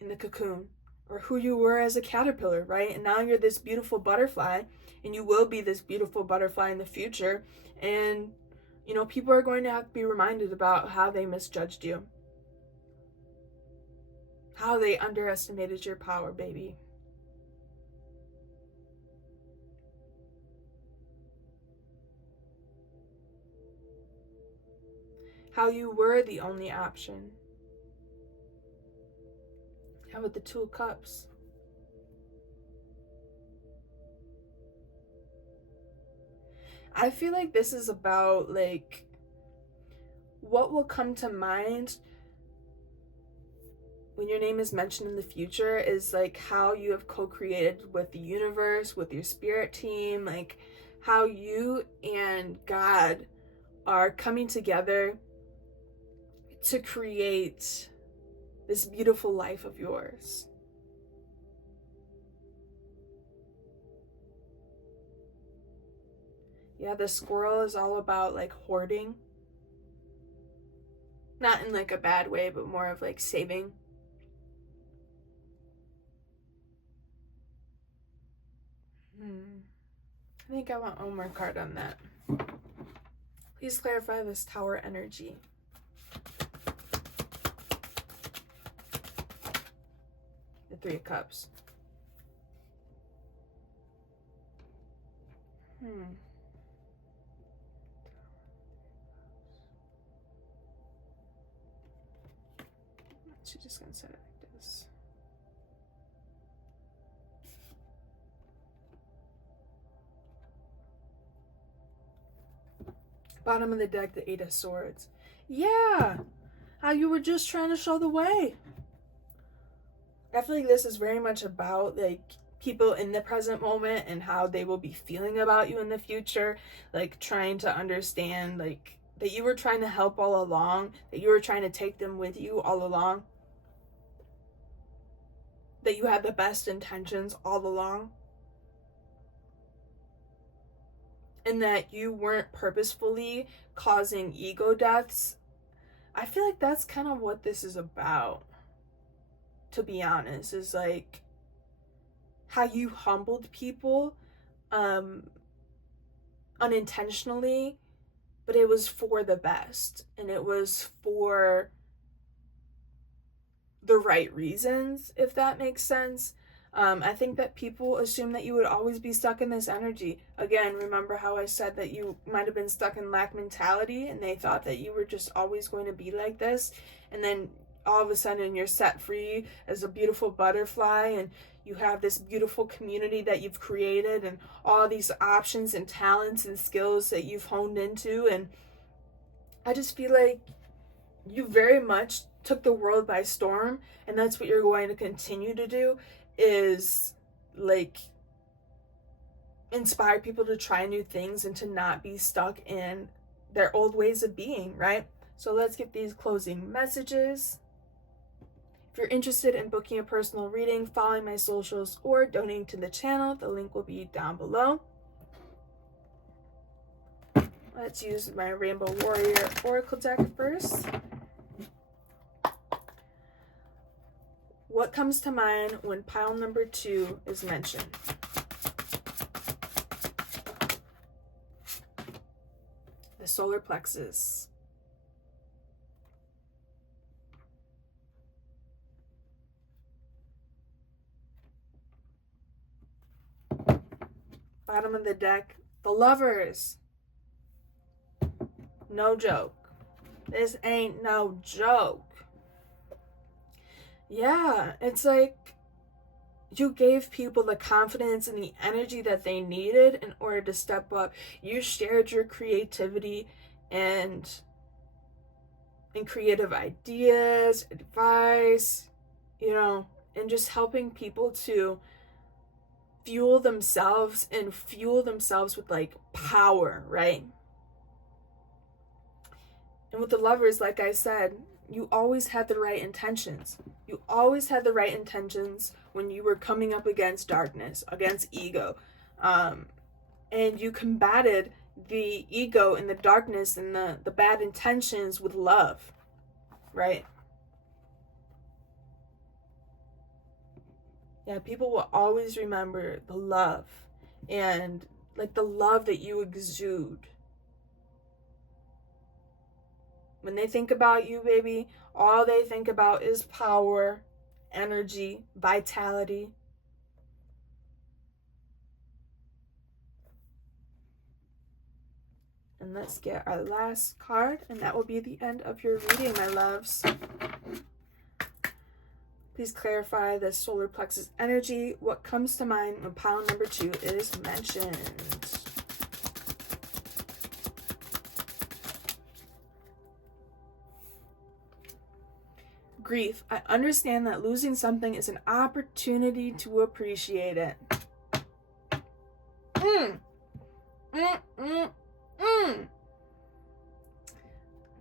in the cocoon, or who you were as a caterpillar, right? And now you're this beautiful butterfly, and you will be this beautiful butterfly in the future. And, you know, people are going to have to be reminded about how they misjudged you. How they underestimated your power, baby. How you were the only option. How about the 2 of Cups? I feel like this is about, like, what will come to mind when your name is mentioned in the future is, like, how you have co-created with the universe, with your spirit team, like, how you and God are coming together to create this beautiful life of yours. Yeah, the squirrel is all about like hoarding. Not in like a bad way, but more of like saving. I think I want one more card on that. Please clarify this Tower energy. The 3 of Cups. She's just gonna set it like this. Bottom of the deck, the 8 of Swords. Yeah! How you were just trying to show the way. I feel like this is very much about like people in the present moment and how they will be feeling about you in the future. Like trying to understand like that you were trying to help all along, that you were trying to take them with you all along. That you had the best intentions all along. And that you weren't purposefully causing ego deaths. I feel like that's kind of what this is about, to be honest, is like how you humbled people unintentionally, but it was for the best and it was for the right reasons, if that makes sense. I think that people assume that you would always be stuck in this energy. Again, remember how I said that you might have been stuck in lack mentality and they thought that you were just always going to be like this. And then all of a sudden you're set free as a beautiful butterfly and you have this beautiful community that you've created and all these options and talents and skills that you've honed into. And I just feel like you very much took the world by storm, and that's what you're going to continue to do, is like inspire people to try new things and to not be stuck in their old ways of being, right? So let's get these closing messages. If you're interested in booking a personal reading, following my socials, or donating to the channel, the link will be down below. Let's use my Rainbow Warrior Oracle deck first. What comes to mind when pile number 2 is mentioned? The solar plexus. Bottom of the deck, the Lovers. No joke. This ain't no joke. Yeah, it's like you gave people the confidence and the energy that they needed in order to step up. You shared your creativity and creative ideas, advice, and just helping people to fuel themselves with like power, right? And with the Lovers, like I said, you always had the right intentions. You always had the right intentions when you were coming up against darkness, against ego. And you combated the ego and the darkness and the bad intentions with love, right? Yeah, people will always remember the love and like the love that you exude. When they think about you, baby, all they think about is power, energy, vitality. And let's get our last card, and that will be the end of your reading, my loves. Please clarify the solar plexus energy. What comes to mind when pile number 2 is mentioned? Grief. I understand that losing something is an opportunity to appreciate it.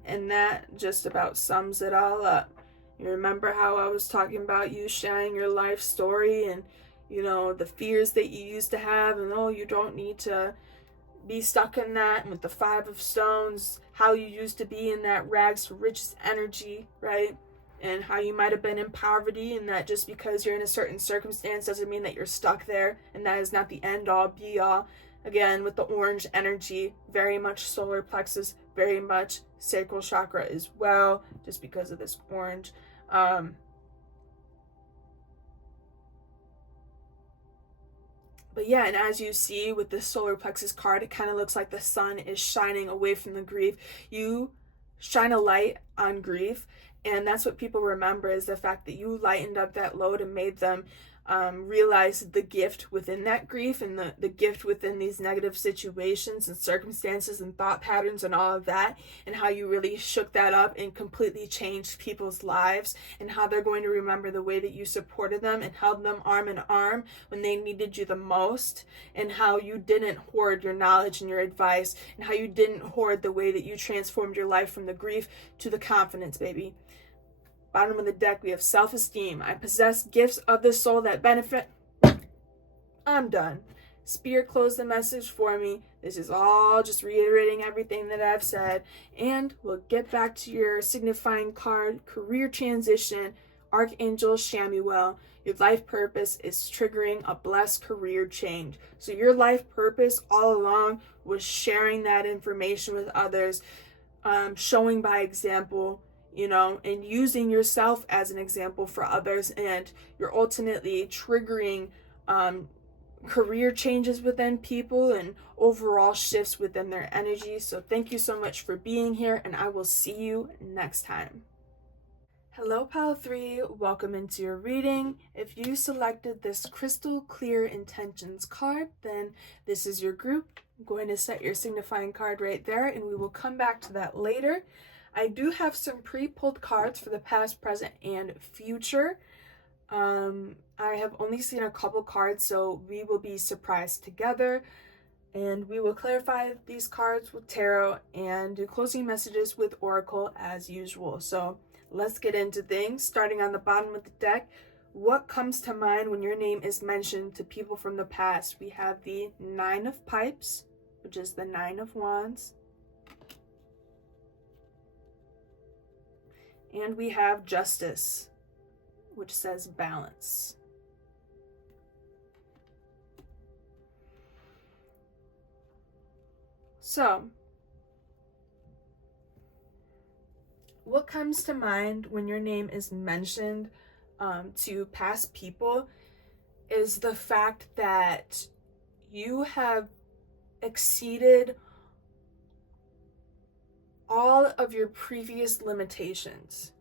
And that just about sums it all up. You remember how I was talking about you sharing your life story and, the fears that you used to have, and you don't need to be stuck in that. And with the 5 of Stones, how you used to be in that rags to riches energy, right? And how you might have been in poverty, and that just because you're in a certain circumstance doesn't mean that you're stuck there, and that is not the end all be all. Again, with the orange energy, very much solar plexus, very much sacral chakra as well, just because of this orange. But yeah, and as you see with the solar plexus card, it kind of looks like the sun is shining away from the grief. You shine a light on grief, and that's what people remember, is the fact that you lightened up that load and made them realize the gift within that grief and the gift within these negative situations and circumstances and thought patterns and all of that, and how you really shook that up and completely changed people's lives, and how they're going to remember the way that you supported them and held them arm in arm when they needed you the most, and how you didn't hoard your knowledge and your advice, and how you didn't hoard the way that you transformed your life from the grief to the confidence, baby. Bottom of the deck, we have self-esteem. I possess gifts of the soul that benefit. I'm done. Spirit closed the message for me. This is all just reiterating everything that I've said. And we'll get back to your signifying card, career transition, Archangel Shamuel. Your life purpose is triggering a blessed career change. So your life purpose all along was sharing that information with others, showing by example, and using yourself as an example for others, and you're ultimately triggering career changes within people and overall shifts within their energy. So thank you so much for being here, and I will see you next time. Hello, Pile 3. Welcome into your reading. If you selected this Crystal Clear Intentions card, then this is your group. I'm going to set your signifying card right there, and we will come back to that later. I do have some pre-pulled cards for the past, present, and future. I have only seen a couple cards, so we will be surprised together. And we will clarify these cards with tarot and do closing messages with oracle as usual. So let's get into things. Starting on the bottom of the deck, what comes to mind when your name is mentioned to people from the past? We have the 9 of Pipes, which is the 9 of Wands, And we have Justice, which says balance. So, what comes to mind when your name is mentioned to past people is the fact that you have exceeded all of your previous limitations.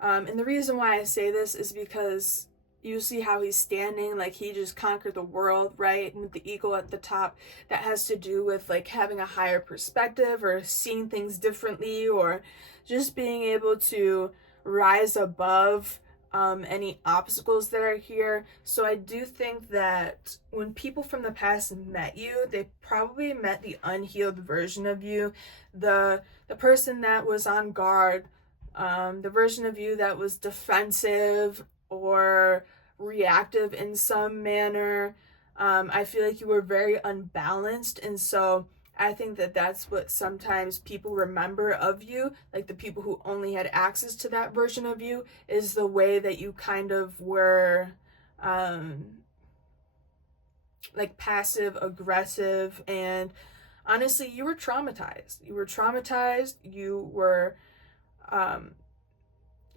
And the reason why I say this is because you see how he's standing, like he just conquered the world, right? And with the eagle at the top, that has to do with like having a higher perspective or seeing things differently, or just being able to rise above any obstacles that are here. So I do think that when people from the past met you, they probably met the unhealed version of you, the person that was on guard, the version of you that was defensive or reactive in some manner. I feel like you were very unbalanced, and so I think that that's what sometimes people remember of you, like the people who only had access to that version of you, is the way that you kind of were like passive aggressive, and honestly you were traumatized. You were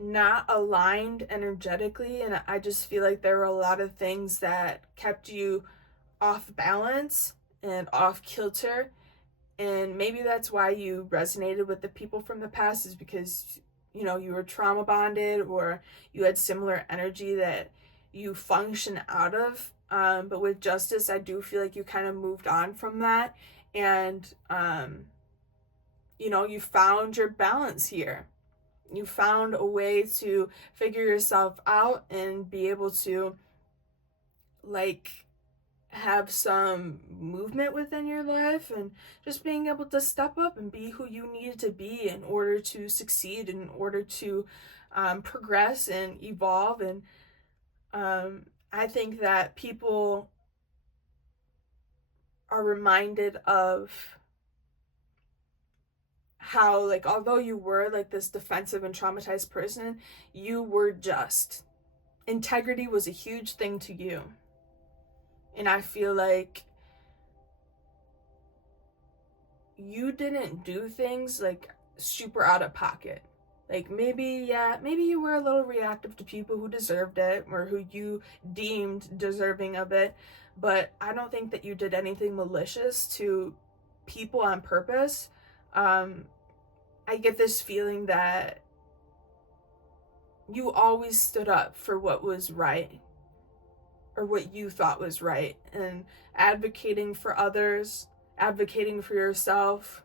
not aligned energetically, and I just feel like there were a lot of things that kept you off balance and off kilter. And maybe that's why you resonated with the people from the past, is because, you know, you were trauma bonded, or you had similar energy that you function out of. But with Justice, I do feel like you kind of moved on from that, and you know, you found your balance here. You found a way to figure yourself out and be able to like have some movement within your life, and just being able to step up and be who you needed to be in order to succeed, in order to progress and evolve. And I think that people are reminded of how, like, although you were like this defensive and traumatized person, you were just, integrity was a huge thing to you. And I feel like you didn't do things like super out of pocket. Like maybe you were a little reactive to people who deserved it, or who you deemed deserving of it, but I don't think that you did anything malicious to people on purpose. I get this feeling that you always stood up for what was right, or what you thought was right, and advocating for others, advocating for yourself.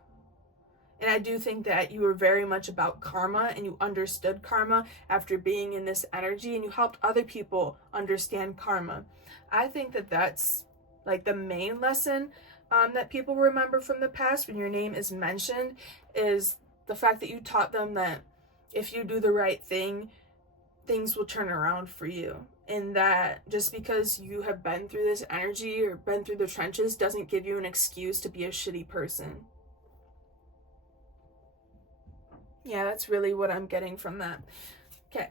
And I do think that you were very much about karma, and you understood karma after being in this energy, and you helped other people understand karma. I think that that's like the main lesson that people remember from the past when your name is mentioned, is the fact that you taught them that if you do the right thing, things will turn around for you. And that just because you have been through this energy or been through the trenches doesn't give you an excuse to be a shitty person. Yeah, that's really what I'm getting from that. Okay,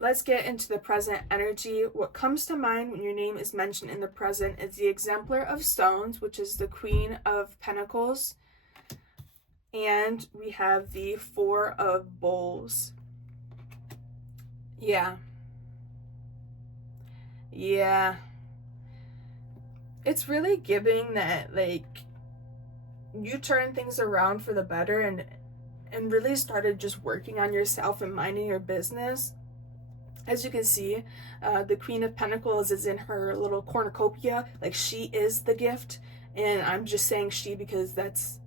let's get into the present energy. What comes to mind when your name is mentioned in the present is the Exemplar of Stones, which is the Queen of Pentacles. And we have the Four of Bowls. Yeah. It's really giving that, like, you turned things around for the better, and really started just working on yourself and minding your business. As you can see, the Queen of Pentacles is in her little cornucopia, like she is the gift. And I'm just saying she because that's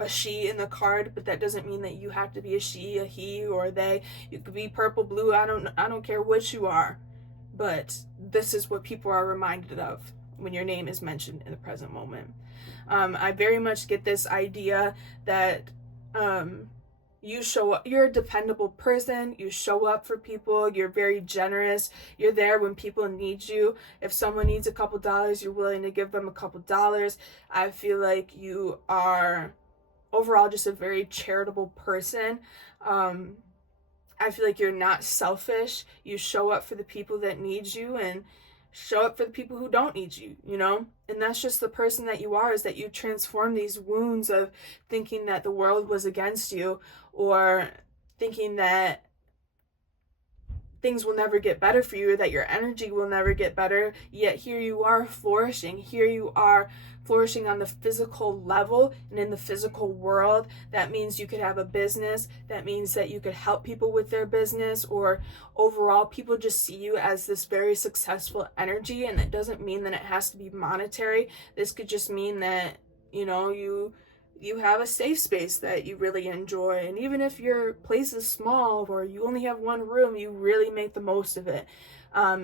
a she in the card, but that doesn't mean that you have to be a she, a he, or they. You could be purple, blue, I don't care what you are. But this is what people are reminded of when your name is mentioned in the present moment. I very much get this idea that you show up, you're a dependable person, you show up for people, you're very generous, you're there when people need you. If someone needs a couple dollars, you're willing to give them a couple dollars. I feel like you are overall just a very charitable person. I I feel like you're not selfish. You show up for the people that need you and show up for the people who don't need you, you know? And that's just the person that you are, is that you transform these wounds of thinking that the world was against you, or thinking that things will never get better for you, or that your energy will never get better, yet here you are flourishing. Here you are flourishing on the physical level and in the physical world. That means you could have a business. That means that you could help people with their business, or overall people just see you as this very successful energy. And it doesn't mean that it has to be monetary. This could just mean that, you know, you have a safe space that you really enjoy. And even if your place is small or you only have one room, you really make the most of it,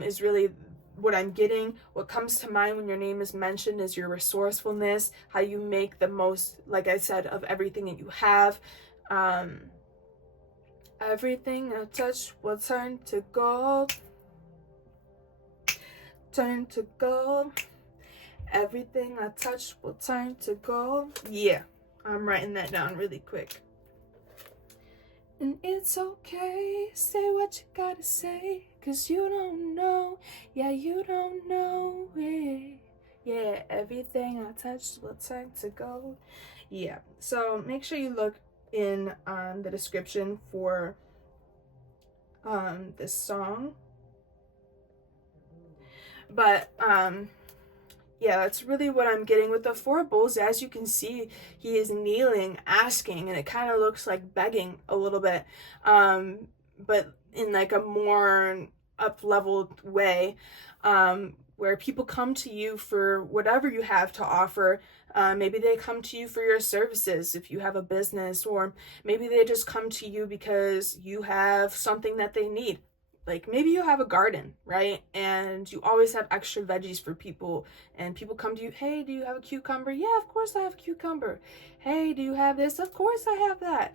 is really what I'm getting. What comes to mind when your name is mentioned is your resourcefulness, how you make the most, like I said, of everything that you have. Everything I touch will turn to gold. Turn to gold. Everything I touch will turn to gold. Yeah. I'm writing that down really quick. And it's okay, say what you gotta say, 'cause you don't know, yeah, you don't know it. Yeah, everything I touch will turn to gold. Yeah, so make sure you look in the description for this song. But yeah, that's really what I'm getting with the Four of Bowls. As you can see, he is kneeling, asking, and it kind of looks like begging a little bit, but in like a more up-leveled way, where people come to you for whatever you have to offer. Maybe they come to you for your services if you have a business, or maybe they just come to you because you have something that they need. Like maybe you have a garden, right? And you always have extra veggies for people, and people come to you, hey, do you have a cucumber? Yeah, of course I have a cucumber. Hey, do you have this? Of course I have that.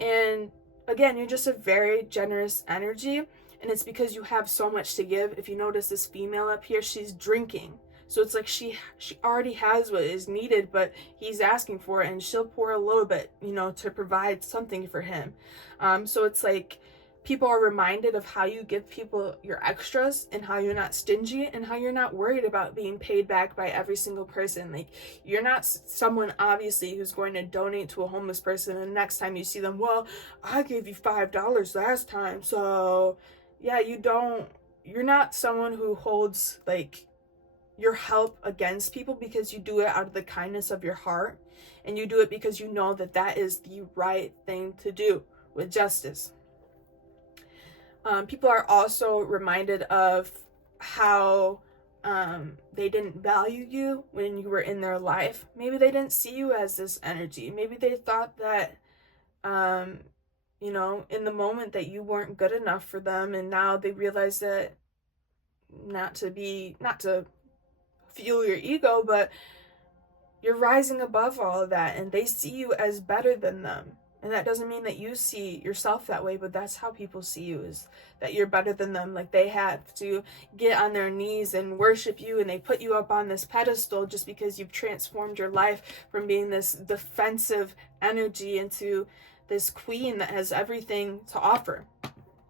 And again, you're just a very generous energy, and it's because you have so much to give. If you notice this female up here, she's drinking. So it's like she already has what is needed, but he's asking for it, and she'll pour a little bit, you know, to provide something for him. So it's like people are reminded of how you give people your extras, and how you're not stingy, and how you're not worried about being paid back by every single person. Like, you're not someone, obviously, who's going to donate to a homeless person, and next time you see them, well, I gave you $5 last time, so yeah, you're not someone who holds like your help against people, because you do it out of the kindness of your heart, and you do it because you know that that is the right thing to do with justice. People are also reminded of how they didn't value you when you were in their life. Maybe they didn't see you as this energy. Maybe they thought that, you know, in the moment that you weren't good enough for them, and now they realize that not to fuel your ego, but you're rising above all of that, and they see you as better than them. And that doesn't mean that you see yourself that way, but that's how people see you, is that you're better than them. Like, they have to get on their knees and worship you, and they put you up on this pedestal just because you've transformed your life from being this defensive energy into this queen that has everything to offer.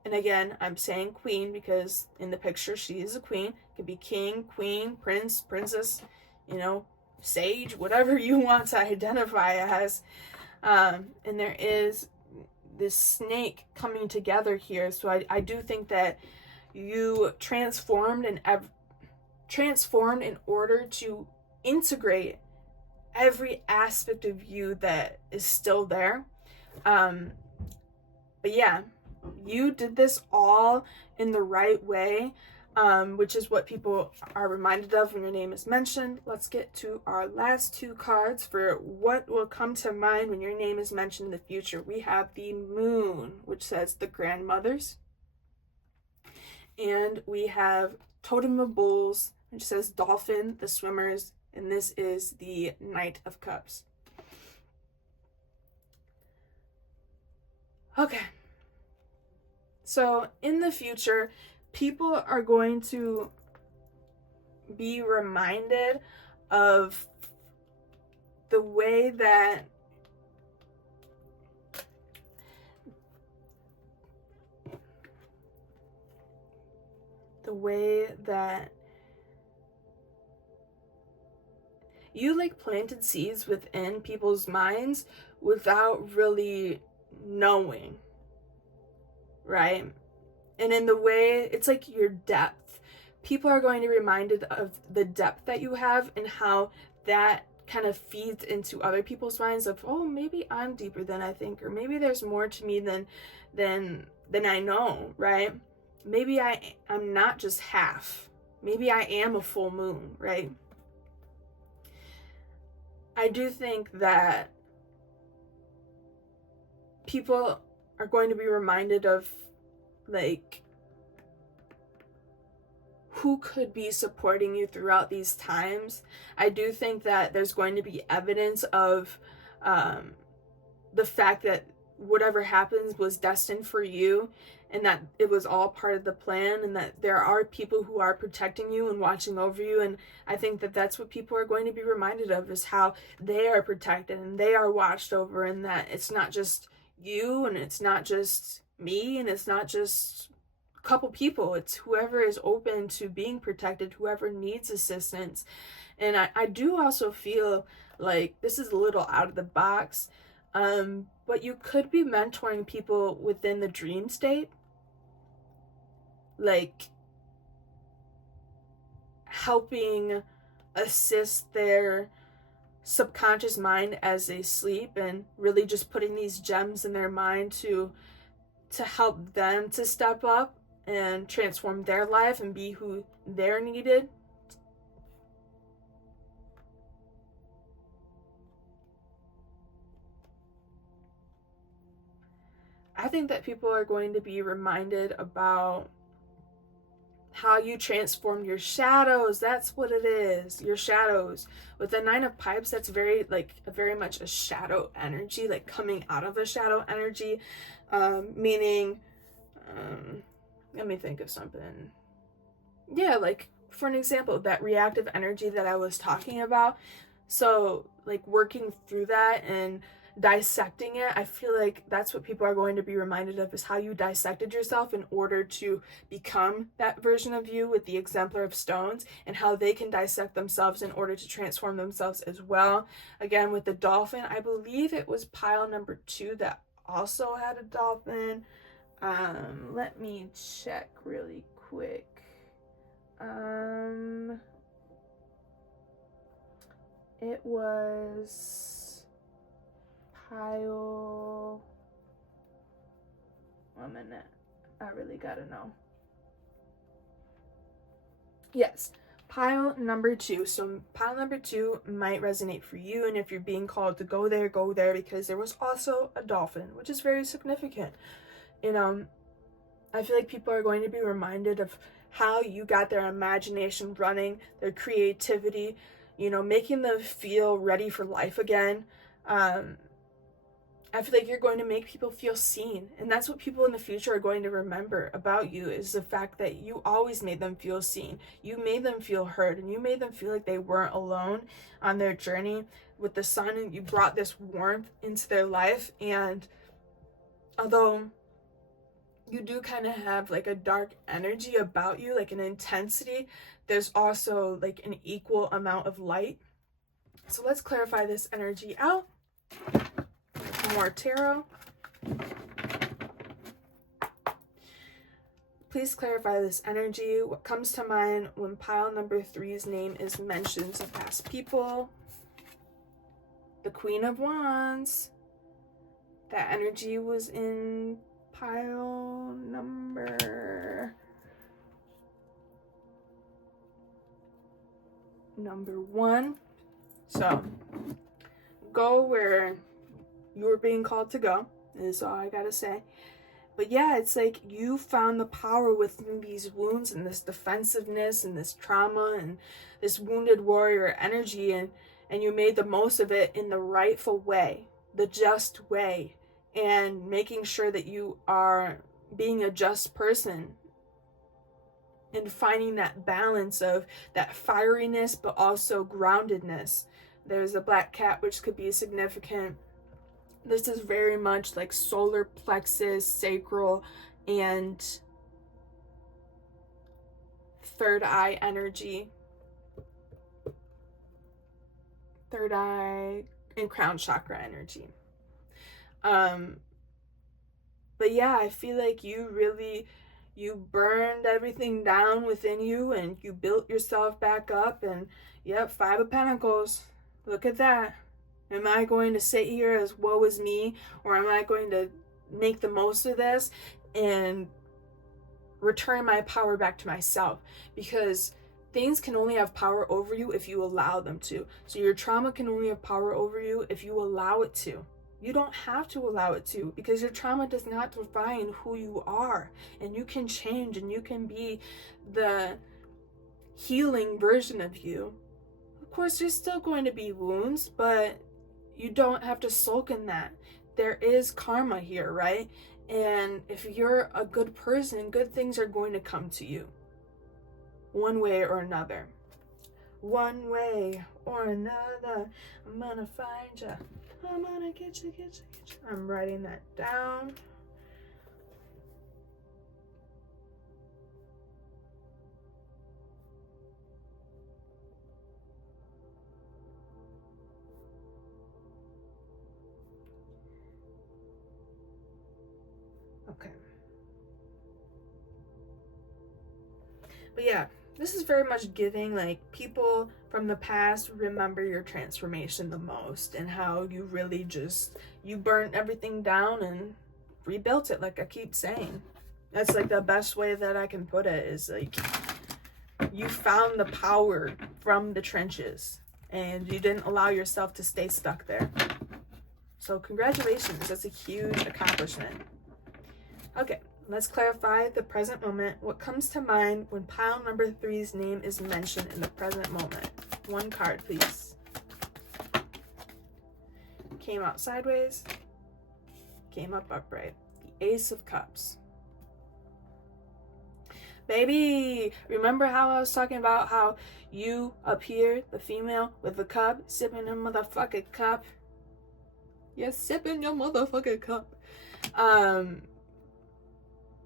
And again, I'm saying queen because in the picture she is a queen. It could be king, queen, prince, princess, you know, sage, whatever you want to identify as. And there is this snake coming together here. So I do think that you transformed in order to integrate every aspect of you that is still there. But yeah, you did this all in the right way, which is what people are reminded of when your name is mentioned. Let's get to our last two cards for what will come to mind when your name is mentioned in the future. We have the Moon, which says the grandmothers. And we have Totem of Bulls, which says dolphin, the swimmers. And this is the Knight of Cups. Okay. So in the future, people are going to be reminded of the way that the way that you like planted seeds within people's minds without really knowing, right? And in the way, it's like your depth. People are going to be reminded of the depth that you have and how that kind of feeds into other people's minds of, oh, maybe I'm deeper than I think, or maybe there's more to me than I know, right? Maybe I'm not just half. Maybe I am a full moon, right? I do think that people are going to be reminded of, like, who could be supporting you throughout these times. I do think that there's going to be evidence of the fact that whatever happens was destined for you, and that it was all part of the plan, and that there are people who are protecting you and watching over you. And I think that that's what people are going to be reminded of, is how they are protected and they are watched over, and that it's not just you, and it's not just me, and it's not just a couple people. It's whoever is open to being protected, whoever needs assistance. And I do also feel like this is a little out of the box, but you could be mentoring people within the dream state, like helping assist their subconscious mind as they sleep, and really just putting these gems in their mind to help them to step up and transform their life and be who they're needed. I think that people are going to be reminded about how you transform your shadows. That's what it is, your shadows. With the Nine of Pipes, that's very much a shadow energy, like coming out of a shadow energy, meaning, let me think of something. Yeah, like, for an example, that reactive energy that I was talking about. So, like, working through that and dissecting it, I feel like that's what people are going to be reminded of, is how you dissected yourself in order to become that version of you with the exemplar of stones, and how they can dissect themselves in order to transform themselves as well. Again, with the dolphin, I believe it was pile number 2 that also had a dolphin. Let me check really quick. It was pile, 1 minute, I really gotta know. Yes, pile number 2. So pile number 2 might resonate for you, and if you're being called to go there, because there was also a dolphin, which is very significant. I feel like people are going to be reminded of how you got their imagination running, their creativity, making them feel ready for life again. I feel like you're going to make people feel seen, and that's what people in the future are going to remember about you, is the fact that you always made them feel seen. You made them feel heard, and you made them feel like they weren't alone on their journey with the sun, and you brought this warmth into their life. And although you do kind of have like a dark energy about you, like an intensity, there's also like an equal amount of light. So let's clarify this energy out. More tarot. Please clarify this energy. What comes to mind when pile number 3's name is mentioned of past people? The Queen of Wands. That energy was in pile number 1. So go where you're being called to go, is all I gotta say. But yeah, it's like you found the power within these wounds and this defensiveness and this trauma and this wounded warrior energy, and you made the most of it in the rightful way, the just way, and making sure that you are being a just person and finding that balance of that fieriness but also groundedness. There's a black cat, which could be significant. This is very much like solar plexus, sacral, and third eye energy. Third eye and crown chakra energy. But yeah, I feel like you burned everything down within you and you built yourself back up. And yep, 5 of Pentacles. Look at that. Am I going to sit here as woe is me, or am I going to make the most of this and return my power back to myself? Because things can only have power over you if you allow them to. So your trauma can only have power over you if you allow it to. You don't have to allow it to, because your trauma does not define who you are. And you can change and you can be the healing version of you. Of course, there's still going to be wounds, but you don't have to sulk in that. There is karma here, right? And if you're a good person, good things are going to come to you. One way or another. One way or another. I'm gonna find you. I'm gonna get you. I'm writing that down. Okay. But yeah, this is very much giving, like, people from the past remember your transformation the most, and how you really you burnt everything down and rebuilt it, like I keep saying. That's like the best way that I can put it, is like you found the power from the trenches and you didn't allow yourself to stay stuck there. So congratulations, that's a huge accomplishment. Okay, let's clarify the present moment. What comes to mind when pile number 3's name is mentioned in the present moment? One card, please. Came out sideways, came up upright. The Ace of Cups. Baby, remember how I was talking about how you up here, the female with the cup, sipping a motherfucking cup? Yes, sipping your motherfucking cup.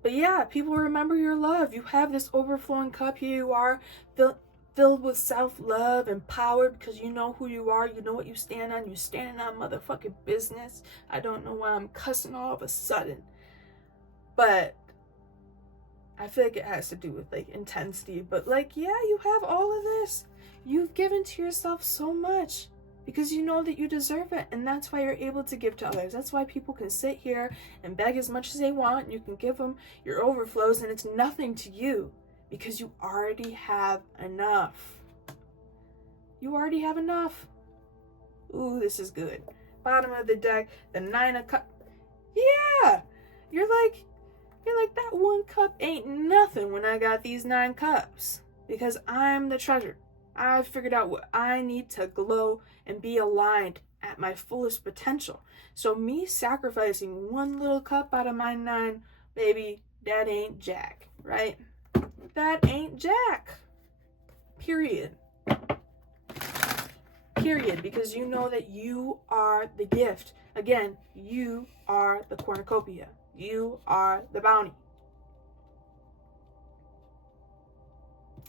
But yeah, people remember your love. You have this overflowing cup. Here you are, filled with self-love and power, because you know who you are. You know what you stand on. You're standing on motherfucking business. I don't know why I'm cussing all of a sudden. But I feel like it has to do with, like, intensity. But, like, yeah, you have all of this. You've given to yourself so much because you know that you deserve it. And that's why you're able to give to others. That's why people can sit here and beg as much as they want. And you can give them your overflows and it's nothing to you because you already have enough. You already have enough. Ooh, this is good. Bottom of the deck, the 9 of Cups. Yeah, you're like, that one cup ain't nothing when I got these 9 cups, because I'm the treasure. I figured out what I need to glow and be aligned at my fullest potential. So me sacrificing one little cup out of my 9, baby, that ain't jack, right? That ain't jack. Period. Period. Because you know that you are the gift. Again, you are the cornucopia. You are the bounty.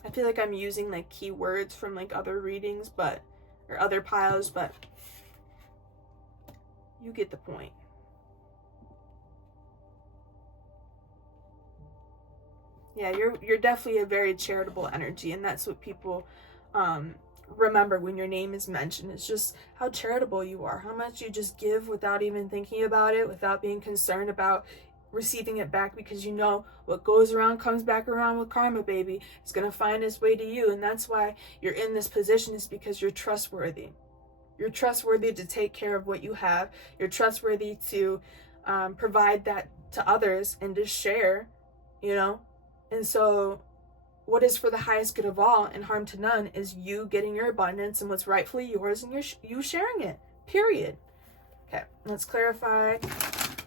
I feel like I'm using, like, keywords from, like, other readings, or other piles, but you get the point. Yeah, you're definitely a very charitable energy, and that's what people remember when your name is mentioned. It's just how charitable you are, how much you just give without even thinking about it, without being concerned about receiving it back, because you know what goes around comes back around with karma, baby. It's gonna find its way to you, and that's why you're in this position, is because you're trustworthy. You're trustworthy to take care of what you have. You're trustworthy to provide that to others and to share, you know. And so what is for the highest good of all and harm to none is you getting your abundance and what's rightfully yours, and you sharing it, period. Okay, let's clarify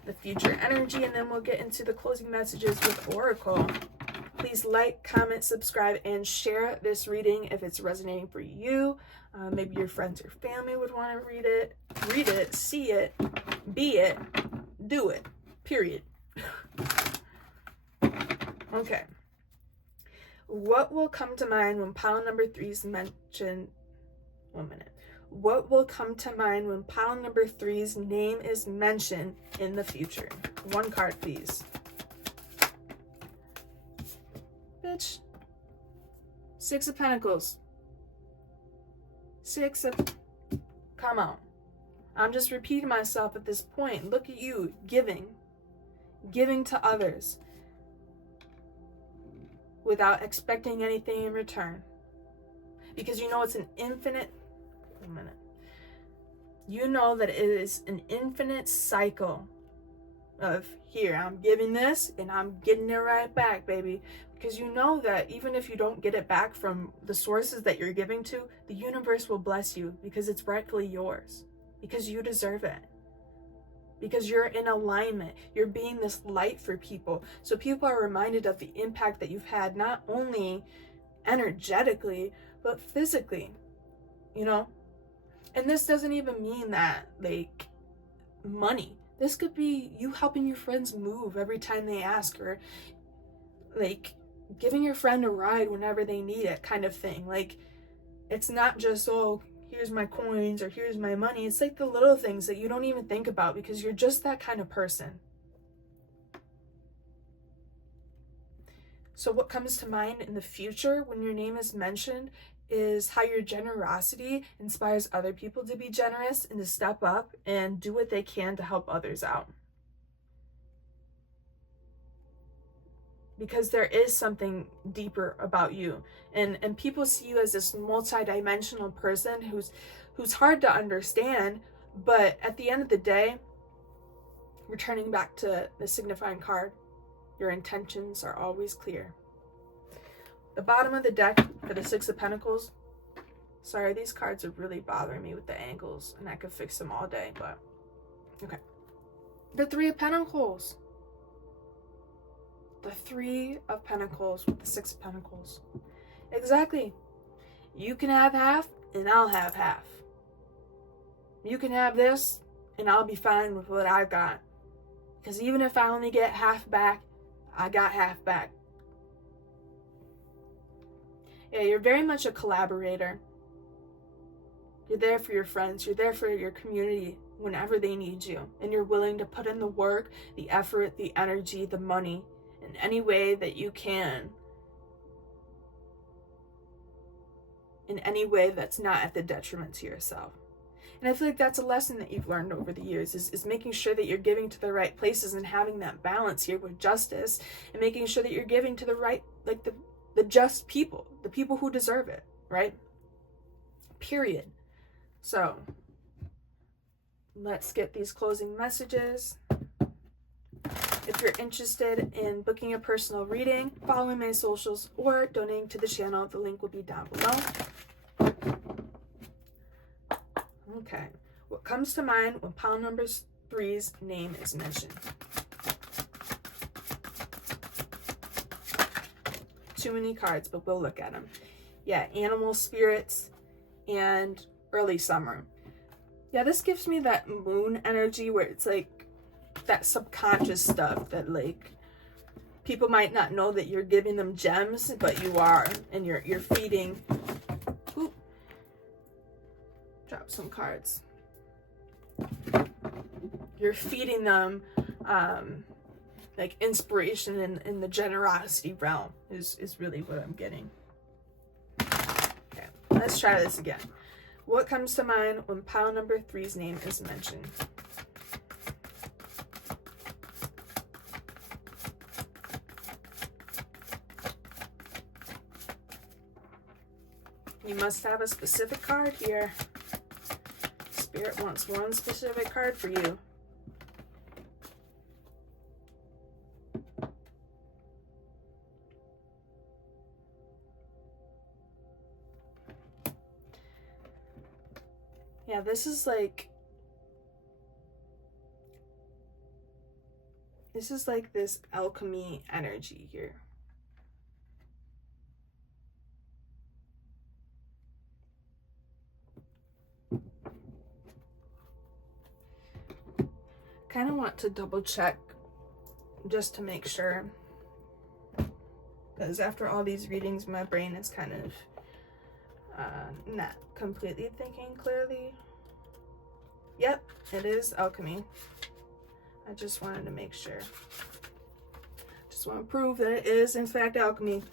the future energy, and then we'll get into the closing messages with Oracle. Please like, comment, subscribe, and share this reading if it's resonating for you. Maybe your friends or family would want to read it, see it, be it, do it, period. Okay. What will come to mind when pile number 3 is mentioned? 1 minute. What will come to mind when pile number 3's name is mentioned in the future? 1 card, please. Bitch. 6 of Pentacles. 6 of... Come on. I'm just repeating myself at this point. Look at you, giving. Giving to others. Without expecting anything in return. Because you know it's an infinite... 1 minute. You know that it is an infinite cycle of, here, I'm giving this and I'm getting it right back, baby. Because you know that even if you don't get it back from the sources that you're giving to, the universe will bless you because it's rightfully yours. Because you deserve it. Because you're in alignment. You're being this light for people. So people are reminded of the impact that you've had, not only energetically, but physically. You know? And this doesn't even mean that, like, money. This could be you helping your friends move every time they ask, or, like, giving your friend a ride whenever they need it, kind of thing. Like, it's not just, oh, here's my coins or here's my money. It's like the little things that you don't even think about because you're just that kind of person. So what comes to mind in the future when your name is mentioned is how your generosity inspires other people to be generous and to step up and do what they can to help others out. Because there is something deeper about you, and people see you as this multi-dimensional person who's hard to understand, but at the end of the day, returning back to the signifying card, your intentions are always clear. The bottom of the deck for the 6 of Pentacles. Sorry, these cards are really bothering me with the angles, and I could fix them all day, but okay. The 3 of Pentacles. The 3 of Pentacles with the 6 of Pentacles. Exactly. You can have half, and I'll have half. You can have this, and I'll be fine with what I've got. Because even if I only get half back, I got half back. Yeah, you're very much a collaborator. You're there for your friends. You're there for your community whenever they need you. And you're willing to put in the work, the effort, the energy, the money in any way that you can. In any way that's not at the detriment to yourself. And I feel like that's a lesson that you've learned over the years is making sure that you're giving to the right places and having that balance here with justice, and making sure that you're giving to the right, like the just people, the people who deserve it, right? Period. So let's get these closing messages. If you're interested in booking a personal reading, following my socials, or donating to the channel, the link will be down below. Okay. What comes to mind when pile number 3's name is mentioned? Too many cards, but we'll look at them. Yeah, animal spirits and early summer. Yeah, this gives me that moon energy where it's like that subconscious stuff that, like, people might not know that you're giving them gems, but you are, and you're feeding. Ooh. Drop some cards. You're feeding them like inspiration in the generosity realm is really what I'm getting. Okay, let's try this again. What comes to mind when pile number 3's name is mentioned? You must have a specific card here. Spirit wants one specific card for you. Yeah, this is like this alchemy energy here. Kind of want to double check just to make sure because after all these readings, my brain is kind of not completely thinking clearly. Yep, it is alchemy. I just wanted to make sure. Just want to prove that it is in fact alchemy.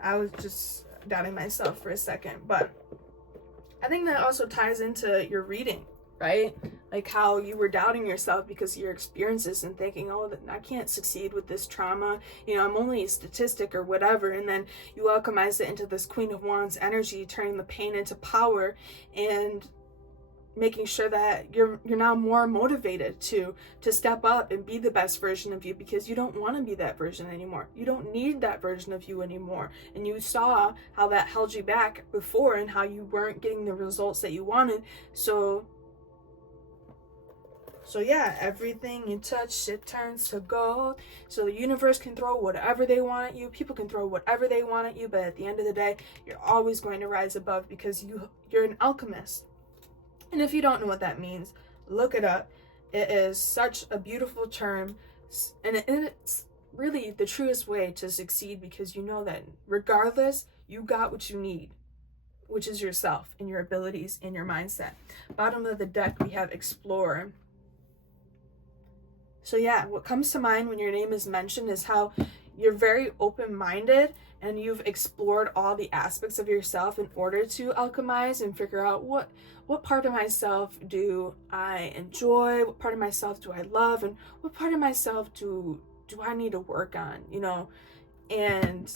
I was just doubting myself for a second, but I think that also ties into your reading, right? Like how you were doubting yourself because of your experiences and thinking, oh, I can't succeed with this trauma, you know, I'm only a statistic or whatever. And then you alchemize it into this Queen of Wands energy, turning the pain into power and making sure that you're now more motivated to step up and be the best version of you, because you don't want to be that version anymore. You don't need that version of you anymore. And you saw how that held you back before and how you weren't getting the results that you wanted. So yeah, everything you touch, it turns to gold. So the universe can throw whatever they want at you. People can throw whatever they want at you. But at the end of the day, you're always going to rise above because you're an alchemist. And if you don't know what that means, look it up. It is such a beautiful term. And it's really the truest way to succeed, because you know that regardless, you got what you need, which is yourself and your abilities and your mindset. Bottom of the deck, we have Explorer. So yeah, what comes to mind when your name is mentioned is how you're very open-minded and you've explored all the aspects of yourself in order to alchemize and figure out what part of myself do I enjoy, what part of myself do I love, and what part of myself do I need to work on, you know? And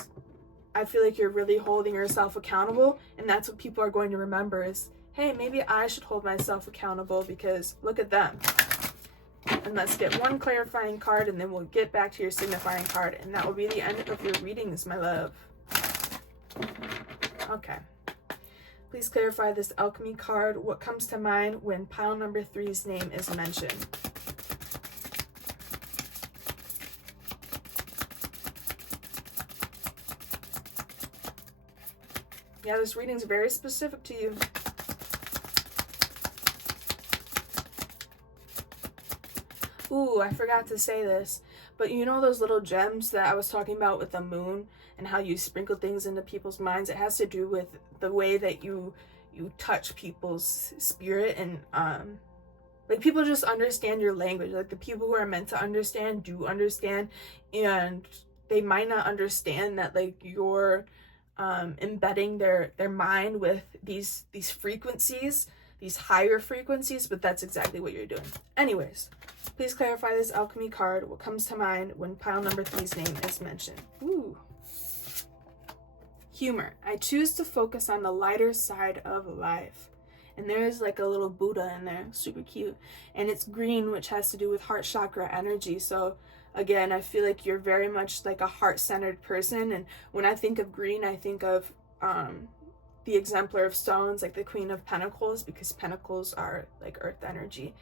I feel like you're really holding yourself accountable, and that's what people are going to remember is, hey, maybe I should hold myself accountable because look at them. And let's get one clarifying card, and then we'll get back to your signifying card, and that will be the end of your readings, my love. Okay. Please clarify this alchemy card. What comes to mind when pile number 3's name is mentioned? Yeah, this reading is very specific to you. Ooh, I forgot to say this, but you know those little gems that I was talking about with the moon and how you sprinkle things into people's minds? It has to do with the way that you touch people's spirit, and like people just understand your language. Like the people who are meant to understand do understand, and they might not understand that like you're embedding their mind with these frequencies, these higher frequencies, but that's exactly what you're doing. Anyways, please clarify this alchemy card. What comes to mind when pile number 3's name is mentioned? Ooh. Humor. I choose to focus on the lighter side of life. And there is like a little Buddha in there, super cute. And it's green, which has to do with heart chakra energy. So again, I feel like you're very much like a heart-centered person. And when I think of green, I think of the exemplar of stones, like the Queen of Pentacles, because pentacles are like earth energy.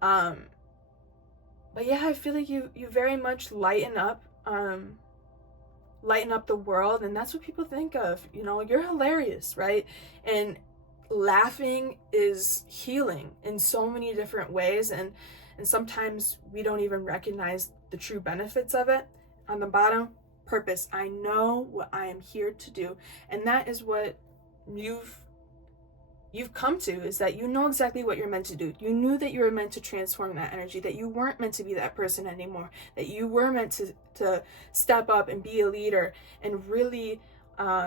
But yeah, I feel like you very much lighten up the world, and that's what people think of. You know, you're hilarious, right? And laughing is healing in so many different ways, and sometimes we don't even recognize the true benefits of it. On the bottom, purpose. I know what I am here to do, and that is what you've come to, is that you know exactly what you're meant to do. You knew that you were meant to transform that energy, that you weren't meant to be that person anymore, that you were meant to step up and be a leader and really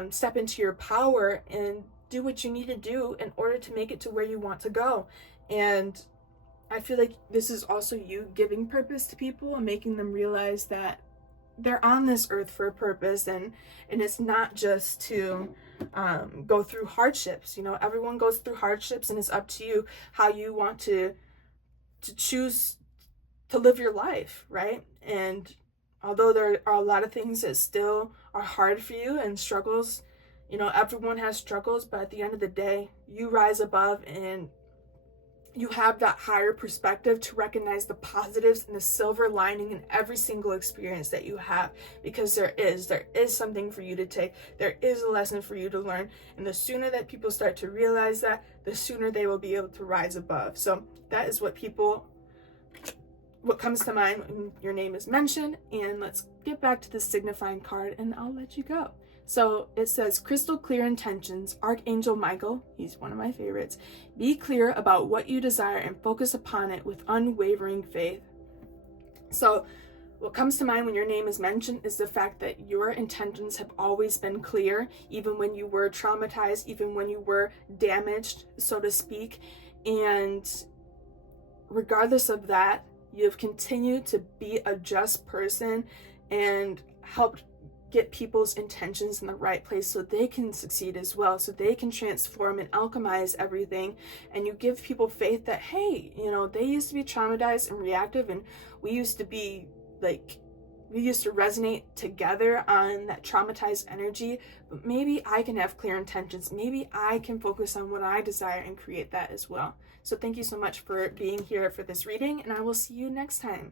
step into your power and do what you need to do in order to make it to where you want to go. And I feel like this is also you giving purpose to people and making them realize that they're on this earth for a purpose, and it's not just to go through hardships. You know, everyone goes through hardships, and it's up to you how you want to choose to live your life, right? And although there are a lot of things that still are hard for you and struggles, you know, everyone has struggles, but at the end of the day, you rise above and you have that higher perspective to recognize the positives and the silver lining in every single experience that you have, because there is something for you to take. There is a lesson for you to learn. And the sooner that people start to realize that, the sooner they will be able to rise above. So that is what people what comes to mind when your name is mentioned. And let's get back to the signifying card and I'll let you go. So it says, crystal clear intentions, Archangel Michael, he's one of my favorites. Be clear about what you desire and focus upon it with unwavering faith. So what comes to mind when your name is mentioned is the fact that your intentions have always been clear, even when you were traumatized, even when you were damaged, so to speak. And regardless of that, you have continued to be a just person and helped get people's intentions in the right place so they can succeed as well, so they can transform and alchemize everything. And you give people faith that, hey, you know, they used to be traumatized and reactive, and we used to resonate together on that traumatized energy, but maybe I can have clear intentions. Maybe I can focus on what I desire and create that as well. So thank you so much for being here for this reading, and I will see you next time.